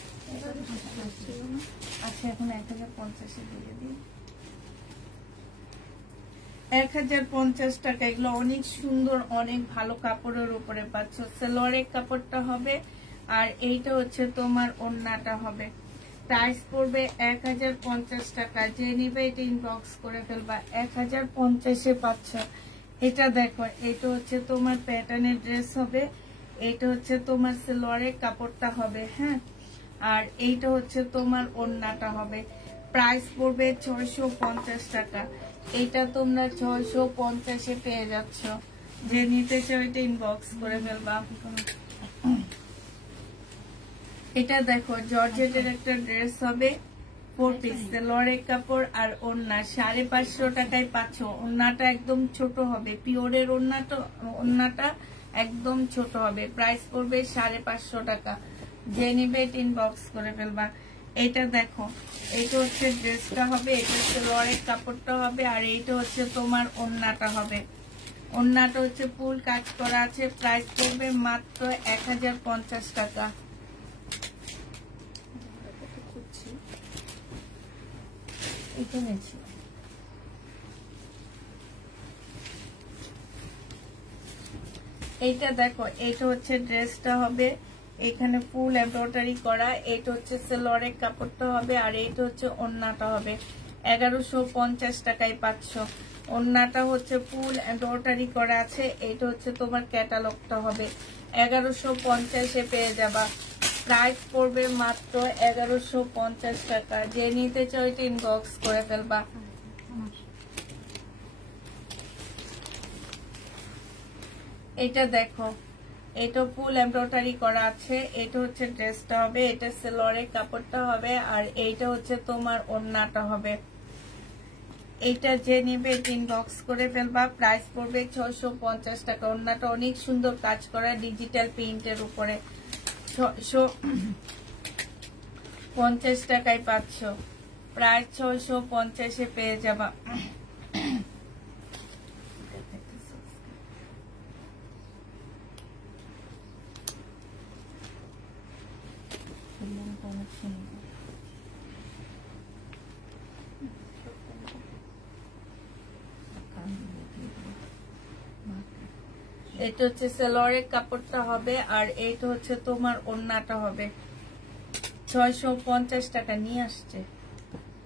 আচ্ছা এখন 1050-এ দিয়ে দিই। 1050 টাকা। এগুলো অনেক সুন্দর, অনেক ভালো কাপড়ের উপরে পাচ্ছ। সালোয়ারের কাপড়টা হবে আর এইটা হচ্ছে তোমার ওড়নাটা হবে। প্রাইস পড়বে 1050 টাকা। যে নিবে এটা ইনবক্স করে ফেলবা। 1050-এ পাচ্ছ। এটা দেখো, এটা হচ্ছে তোমার প্যাটার্নের ড্রেস হবে, এটা হচ্ছে তোমার সালোয়ারের কাপড়টা হবে। হ্যাঁ, আর এইটা হচ্ছে তোমার ওড়নাটা হবে। প্রাইস পড়বে 650 টাকা। এটা তোমরা 650-এ পেয়ে যাচ্ছ। যে নিতে চাও এটা ইনবক্স করে ফেলবা। এটা দেখো, জর্জেটের একটা ড্রেস হবে, 4 পিস, সালোয়ারের কাপড় আর ওড়না। 550 টাকায় পাচ্ছ। ওড়নাটা একদম ছোট হবে, পিওরের ওড়নাটা একদম ছোট হবে। প্রাইস পড়বে 550 টাকা। যে নিবে এটা ইনবক্স করে ফেলবা। এটা দেখো, এটা হচ্ছে ড্রেসটা হবে, এটা সালোয়ারের কাপড়টা হবে আর এইটা হচ্ছে তোমার ওড়নাটা হবে। ওড়নাটা হচ্ছে ফুল কাজ করা আছে। প্রাইস পড়বে মাত্র 1050 টাকা। এইটা দেখো, এটা হচ্ছে ড্রেসটা হবে, এখানে ফুল এমব্রয়ডারি করা। এটা হচ্ছে সালোয়ারের কাপড়টা হবে আর এইটা হচ্ছে ওড়নাটা হবে। 1150 টাকায় পাচ্ছ। ওড়নাটা হচ্ছে ফুল এমব্রয়ডারি করা আছে। এইটা হচ্ছে তোমার ক্যাটালগটা হবে। 1150-এ পেয়ে যাবা। প্রাইস পড়বে মাত্র 1150 টাকা। যে নিতে চাও এটা ইনবক্স করে ফেলবা। এটা দেখো, এটা ফুল এমব্রয়ডারি করা আছে। এটা হচ্ছে ড্রেসটা হবে, এটা সালোয়ারের কাপড়টা হবে আর এইটা হচ্ছে তোমার ওড়নাটা হবে। এইটা যে নিবে এটা ইনবক্স করে ফেলবা। প্রাইস পড়বে 650 টাকা। ওড়নাটা অনেক সুন্দর কাজ করা ডিজিটাল প্রিন্টের উপরে। 650 টাকায় পাচ্ছ। প্রায় 650-এ পেয়ে যাবা। এটা হচ্ছে সালোয়ারের কাপড়টা হবে আর এইটা হচ্ছে তোমার ওড়নাটা হবে। 650 টাকা নিয়ে আসছে।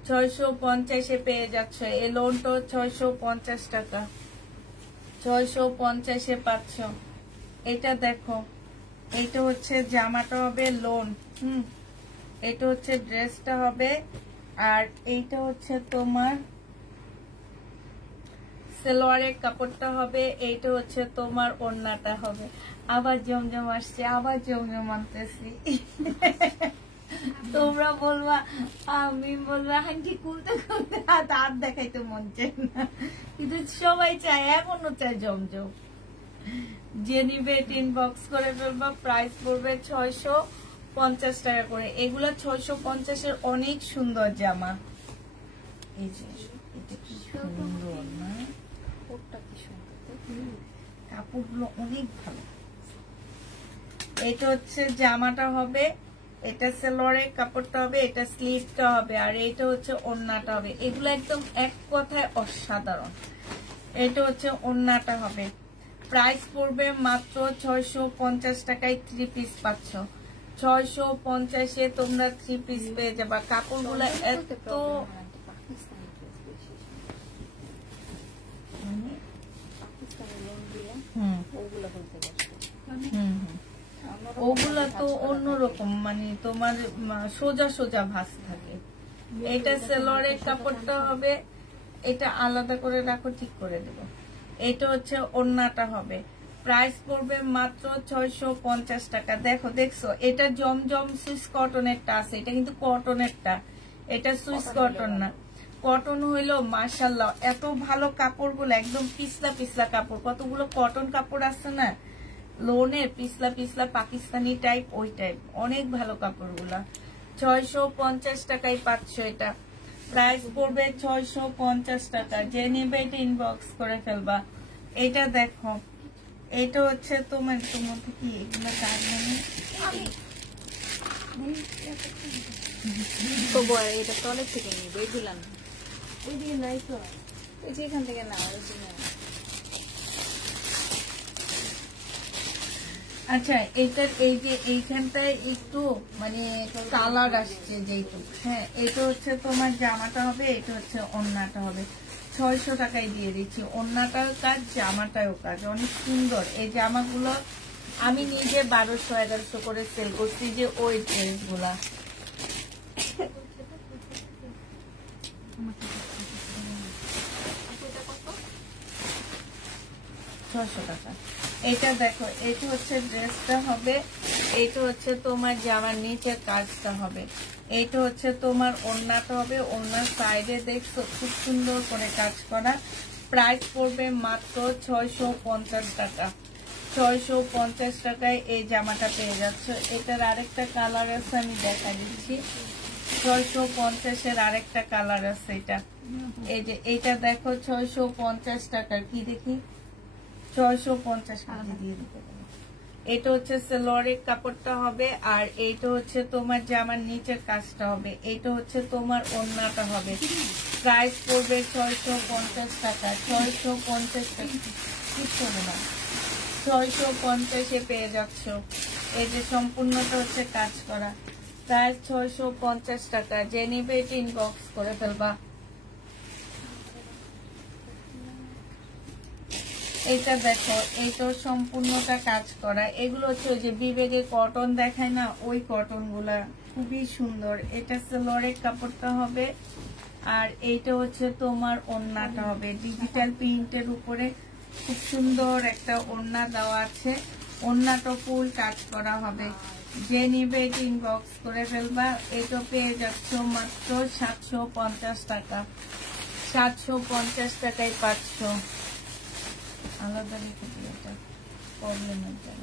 650-এ পেয়ে যাচ্ছ। এই লোনটা 650 টাকা। 650-এ পাচ্ছ। এটা দেখো, এটা হচ্ছে জামাটা হবে লোন। এটা হচ্ছে ড্রেসটা হবে আর এইটা হচ্ছে তোমার সালোয়ারের কাপড়টা হবে। এইটা হচ্ছে তোমার ওড়নাটা হবে। আবার জমজম আসছে, আবার জমজম আনতেছি। তোমরা বলবা, আমি বলবা আন্টি খুলতে খুলতে হাত দেখাইতে মন চায় না, কিন্তু সবাই চায়, এমনও চায় জমজম। যে নিবে ইনবক্স করে ফেলবা। প্রাইস পড়বে 650 টাকা করে। এগুলা 650-এর অনেক সুন্দর জামা। এই যে এটা কি সুন্দর না, কাপড়গুলো অনেক ভালো। এটা হচ্ছে জামাটা হবে, এটা সালোয়ারের কাপড়টা হবে, এটা স্লিভটা হবে আর এটা হচ্ছে ওড়নাটা হবে। এগুলো একদম এক কথায় অসাধারণ। এটা হচ্ছে ওড়নাটা হবে। প্রাইস পড়বে মাত্র 650 টাকায় 3 পিস পাচ্ছ। 650-এ তোমরা 3 পিস পেয়ে যাবা। কাপড়গুলো এত ওগুলা তো অন্যরকম, মানে তোমার সোজা সোজা ভাঁজ থাকে। এটা সালোয়ারের কাপড়টা হবে, এটা আলাদা করে রাখো, ঠিক করে দেব। এটা হচ্ছে ওড়নাটা হবে। প্রাইস পড়বে মাত্র 650 টাকা। দেখো, দেখছো, এটা জমজম সুইস কটনেরটা আছে, এটা কিন্তু কটনেরটা, এটা সুইস কটন না। কটন হইলো মাশাআল্লাহ এত ভালো কাপড়গুলো, একদম পিছলা পিছলা কাপড়। কতগুলো কটন কাপড় আছে না লোনের, পিছলা পিছলা পাকিস্তানি টাইপ, ওই টাইপ, অনেক ভালো কাপড়গুলা। 650 টাকায় পাচ্ছ এটা। প্রাইস পড়বে 650 টাকা। যে নেবে এটা ইনবক্স করে ফেলবা। এটা দেখো, এটা হচ্ছে তোমার মধ্যে কি এগুলো কাজ মানে এটা তলের থেকে নিব এগুলা না ওই দিকে নাই তো ওই যে এখান থেকে না ওই জন্য আচ্ছা এটার এই যে এইখানটায় একটু মানে কালার আসছে যেটুকু হ্যাঁ এটা হচ্ছে তোমার জামাটা হবে এটা হচ্ছে ওড়নাটা হবে 600 টাকায় দিয়ে দিচ্ছি ওড়নাটাও কাজ জামাটাও কাজ অনেক সুন্দর এই জামাগুলো আমি নিজে 1200-1100 করে সেল করছি যে ওই ড্রেসগুলা 600 টাকা এটা দেখো এটা হচ্ছে ড্রেসটা হবে এটা হচ্ছে তোমার জামার নিচের কাজটা হবে এটা হচ্ছে তোমার ওড়নাটা হবে ওড়নার সাইডে দেখছো খুব সুন্দর করে কাজ করা প্রাইস পড়বে মাত্র 650 টাকা 650 টাকায় এই জামাটা পেয়ে যাচ্ছ এটার আরেকটা কালার আছে আমি দেখা দিচ্ছি 650-এর আরেকটা কালার আছে এটা এই যে এটা দেখো 650 টাকা কি দেখি 650 টাকা দিয়ে দিতে পারো এটা হচ্ছে সেলোয়ারের কাপড়টা হবে আর এইটা হচ্ছে তোমার জামার নিচের কাজটা হবে এটা হচ্ছে তোমার ওড়নাটা হবে প্রাইস পড়বে 650 টাকা 650 টাকা কিছু না 650-এ পেয়ে যাচ্ছ এই যে সম্পূর্ণটা হচ্ছে কাজ করা প্রাইস 650 টাকা যে নিবে এটা ইনবক্স করে ফেলবা এটা দেখো এইটা সম্পূর্ণটা কাজ করা এগুলো হচ্ছে ওই যে বিবেকে কটন দেখায় না ওই কটন গুলা খুবই সুন্দর এটা সেলোয়ারের কাপড়টা হবে আর এইটা হচ্ছে তোমার ওড়নাটা হবে ডিজিটাল প্রিন্টের উপরে খুব সুন্দর একটা ওড়না দেওয়া আছে ওড়নাটা ফুল কাজ করা হবে যে নিবে এটা ইনবক্স করে ফেলবা এটা পেয়ে যাচ্ছ মাত্র 750 টাকা 750 টাকায় পাচ্ছ আলাদা রেখে দিই এটা প্রবলেমের জন্য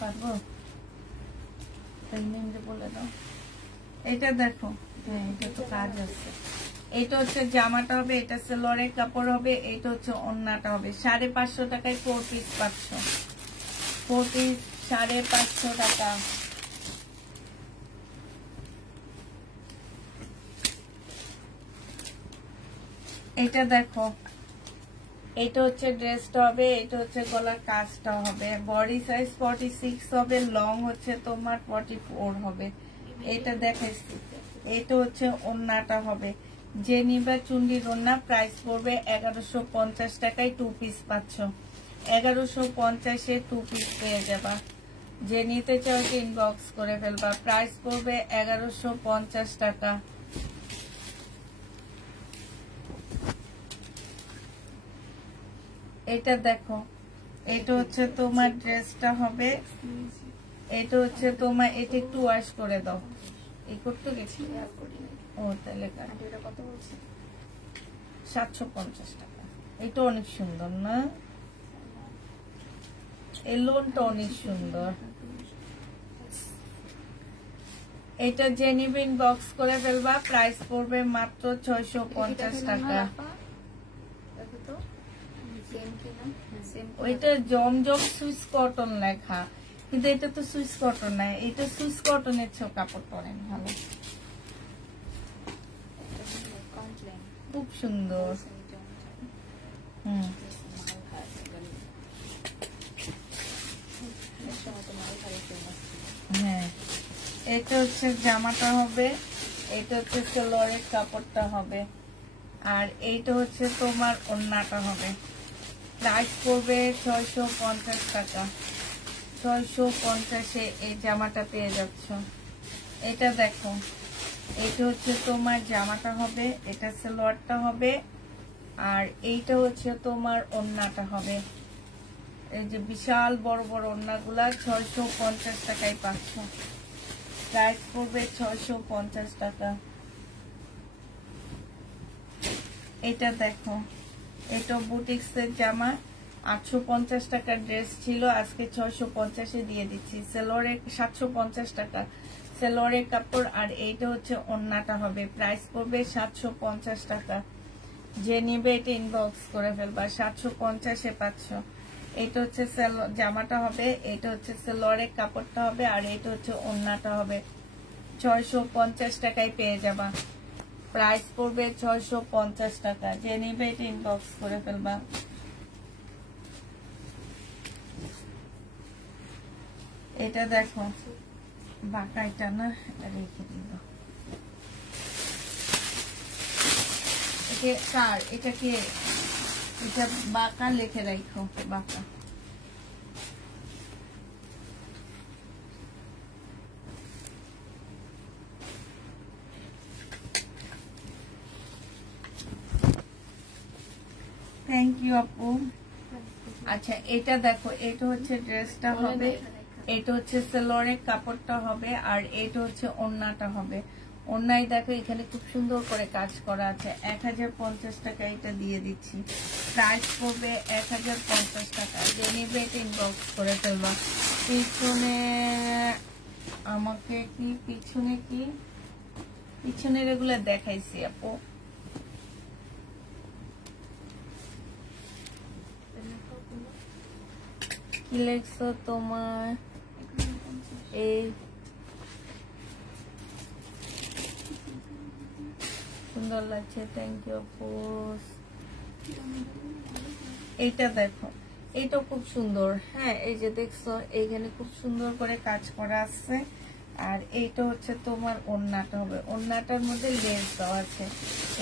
পারবো বলে দাও এটা দেখো হ্যাঁ এটা তো কাজ আছে এটা হচ্ছে জামাটা হবে এটা সেলোয়ারের কাপড় হবে এটা হচ্ছে ওড়নাটা হবে 550 টাকায় 4 পিস পাচ্ছ 4 পিস 550 টাকা এটা দেখো এটা হচ্ছে ড্রেসটা হবে এটা হচ্ছে গলার কাজটা হবে বডি সাইজ 46 হবে লং হচ্ছে তোমার 44 হবে এটা দেখাইছি এটা হচ্ছে ওড়নাটা হবে যে নিবা চুন্ডির ওড়না প্রাইস পড়বে 1150 টাকায় 2 পিস পাচ্ছ 1150-এ 2 পিস পেয়ে যাবা যে নিতে চাও ইনবক্স করে ফেলবা প্রাইস পড়বে 1150 টাকা এটা দেখো এটা হচ্ছে তোমার ড্রেসটা হবে এটা হচ্ছে তোমার এটা একটু ওয়াশ করে দাও এই করতে গেছি ও তাহলে কত বলছে 750 টাকা এটা অনেক সুন্দর না এই লোনটা অনেক সুন্দর এটা জেনিবিন বক্স করে ফেলবা প্রাইস পড়বে মাত্র 650 টাকা ওইটা জমজম সুইস কটন লেখা কিন্তু এটা তো সুইস কটন নাই এটা সুইস কটনের ছো কাপড় পরেন ভালো খুব সুন্দর হ্যাঁ এটা হচ্ছে জামাটা হবে এটা হচ্ছে সেলোয়ারের কাপড়টা হবে আর এইটা হচ্ছে তোমার ওড়নাটা হবে প্রাইস পড়বে 650 টাকা 650-এ এই জামাটা পেয়ে যাচ্ছ এটা দেখো এটা হচ্ছে তোমার জামাটা হবে এটা সালোয়ারটা হবে আর এইটা হচ্ছে তোমার ওড়নাটা হবে এই যে বিশাল বড় বড় ওড়নাগুলা 650 টাকায় পাচ্ছ প্রাইস পড়বে 650 টাকা এটা দেখো এটা বুটিক্সের জামা 850 টাকার ড্রেস ছিল আজকে 650-এ দিয়ে দিচ্ছি সেলোয়ারে 750 টাকা সেলোয়ারের কাপড় আর এইটা হচ্ছে ওড়নাটা হবে প্রাইস পড়বে 750 টাকা যে নিবে এটা ইনবক্স করে ফেলবা। 750-এ 500। এটা হচ্ছে জামাটা হবে, এটা হচ্ছে সেলোয়ারের কাপড়টা হবে, আর এটা হচ্ছে ওড়নাটা হবে। 650 টাকায় পেয়ে যাবা। প্রাইস পড়বে 650 টাকা। যে নিবে এটা ইনবক্স করে ফেলবা। এটা দেখো বাঁকা, এটা না, এটা রেখে দিব। এটা কি এটা বাঁকা, লিখে রাখো বাঁকা। থ্যাংক ইউ আপু। আচ্ছা এটা দেখো, এটা হচ্ছে ড্রেসটা হবে, এটা হচ্ছে সেলোয়ারের কাপড়টা হবে, আর এটা হচ্ছে ওড়নাটা হবে। ওড়নায় দেখো এখানে খুব সুন্দর করে কাজ করা আছে। 1050 টাকা এটা দিয়ে দিচ্ছি। প্রাইস পড়বে 1050 টাকা। যে নিবে এটা ইনবক্স করে ফেলবা। পিছনে আমাকে কি পিছনের এগুলো দেখাইছি আপু। কি লেখছো তোমার? এই সুন্দর লাগছে, থ্যাংক ইউ আপু। এইটা দেখো, এইটা খুব সুন্দর। হ্যাঁ, এই যে দেখছো এইখানে খুব সুন্দর করে কাজ করা আছে। আর এইটা হচ্ছে তোমার ওড়নাটা হবে, ওড়নাটার মধ্যে লেস দেওয়া আছে।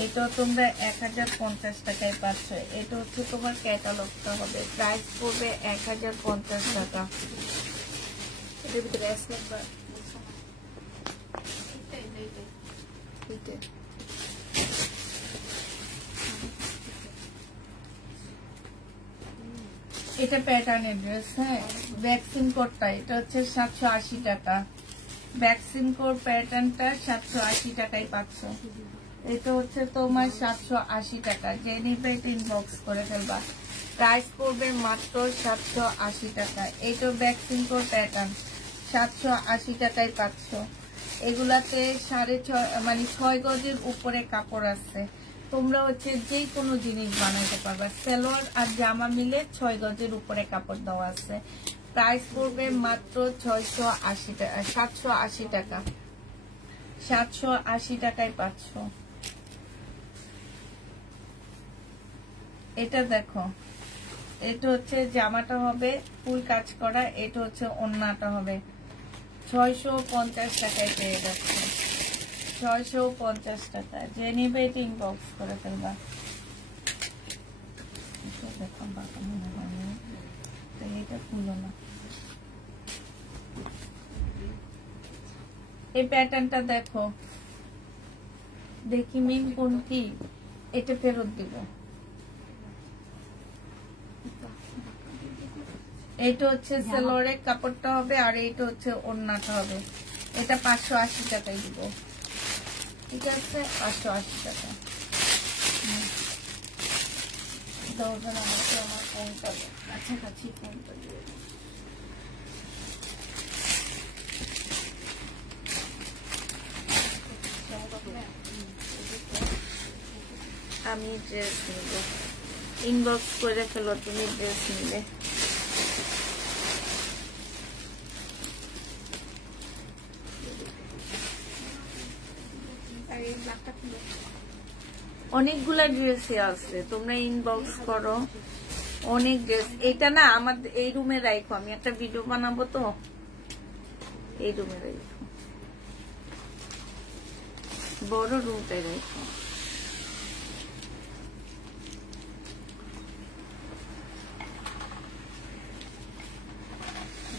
এটাও তোমরা 1050 টাকায় পাচ্ছ। এটা হচ্ছে তোমার ক্যাটালগটা হবে। প্রাইস পড়বে 1050 টাকা। এটার ভিতরে এস লাগবে। এটা প্যাটার্নের ড্রেস। হ্যাঁ, ভ্যাকসিন কোডটা এটা হচ্ছে 780 টাকা। ভ্যাকসিন কোড প্যাটার্নটা 780 টাকায় পাচ্ছ। এটা হচ্ছে তোমার 780 টাকা। যে নিবে এটা ইনবক্স করে ফেলবা। প্রাইস পড়বে মাত্র 780 টাকা। এইটা ভ্যাকসিন কোড প্যাটার্ন 780 টাকায় পাচ্ছ। এগুলাতে 6.5 গজের উপরে কাপড় আছে। তোমরা হচ্ছে যে কোনো জিনিস বানাইতে পারবা। সালোয়ার আর জামা মিলে 6 গজের উপরে কাপড় দেওয়া আছে। প্রাইস পড়বে মাত্র 680 টাকা, 780 টাকা। 780 টাকায় পাচ্ছ। এটা দেখো, এটা হচ্ছে জামাটা হবে ফুল কাজ করা, এটা হচ্ছে ওড়নাটা হবে। 650 টাকায় পেয়ে যাচ্ছে। 650 টাকা। যে নিবে এটা ইনবক্স করে ফেলবা। দেখো বাঁকা মনে হয়, এটা খুলো না। এই প্যাটার্নটা দেখো, দেখি মিন কোন কি, এটা ফেরত দিব। এইটা হচ্ছে সেলোয়ারের কাপড়টা হবে, আর এইটা হচ্ছে ওড়নাটা হবে। এটা 580 টাকায় দিব। ঠিক আছে, 580 টাকা। আমার ফোনটা কাছাকাছি, ফোনটা দিয়ে আমি ড্রেস নিব। ইনবক্স করে ফেলো তুমি ড্রেস নিলে। অনেকগুলা ড্রেসই আছে, তোমরা ইনবক্স করো। অনেক ড্রেস। এটা না আমার এই রুমে রাখো, আমি একটা ভিডিও বানাবো তো, এই রুমে রাখো, বড় রুমটাই রাখো।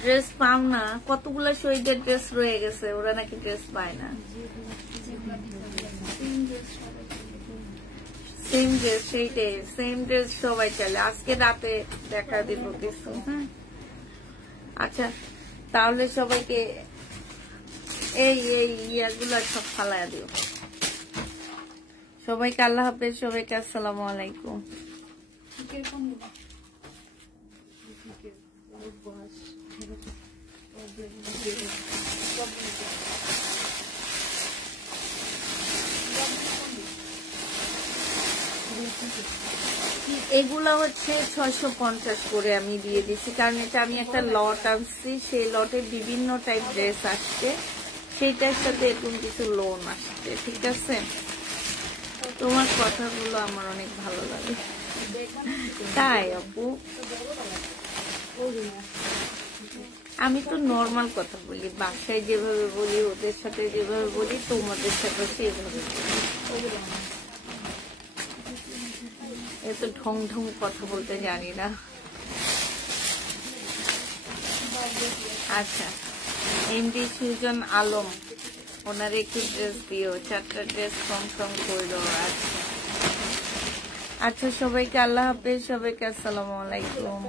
ড্রেস পাও না, কতগুলা শহীদের ড্রেস রয়ে গেছে, ওরা নাকি ড্রেস পায় না। সেম ড্রেস, সেইটাই সেম ড্রেস সবাই চাইলে। আজকে রাতে দেখা দিব কিছু। হ্যাঁ, আচ্ছা তাহলে সবাইকে এই ইয়াগুলো সব ফালাইয়া দিও। সবাইকে আল্লাহ হাফেজ, সবাইকে আসসালামু আলাইকুম। এগুলা হচ্ছে 650 করে আমি দিয়ে দিচ্ছি, কারণ এটা আমি একটা লট আনছি, সেই লটে বিভিন্ন টাইপ ড্রেস আসছে, সেইটার সাথে এরকম কিছু লোন আসছে। ঠিক আছে, তোমার কথাগুলো আমার অনেক ভালো লাগে। তাই আপু, আমি তো নর্মাল কথা বলি, বাসায় যেভাবে বলি, ওদের সাথে যেভাবে বলি, তোমাদের সাথে সেভাবে বলি। এত ঢং ঢং কথা বলতে জানি না। আচ্ছা, এমডি সুজন আলম, ওনার একটু ড্রেস দিও, 4টা ড্রেস কনফার্ম করলো। আচ্ছা, সবাইকে আল্লাহ হাফেজ, সবাইকে আসসালামু আলাইকুম।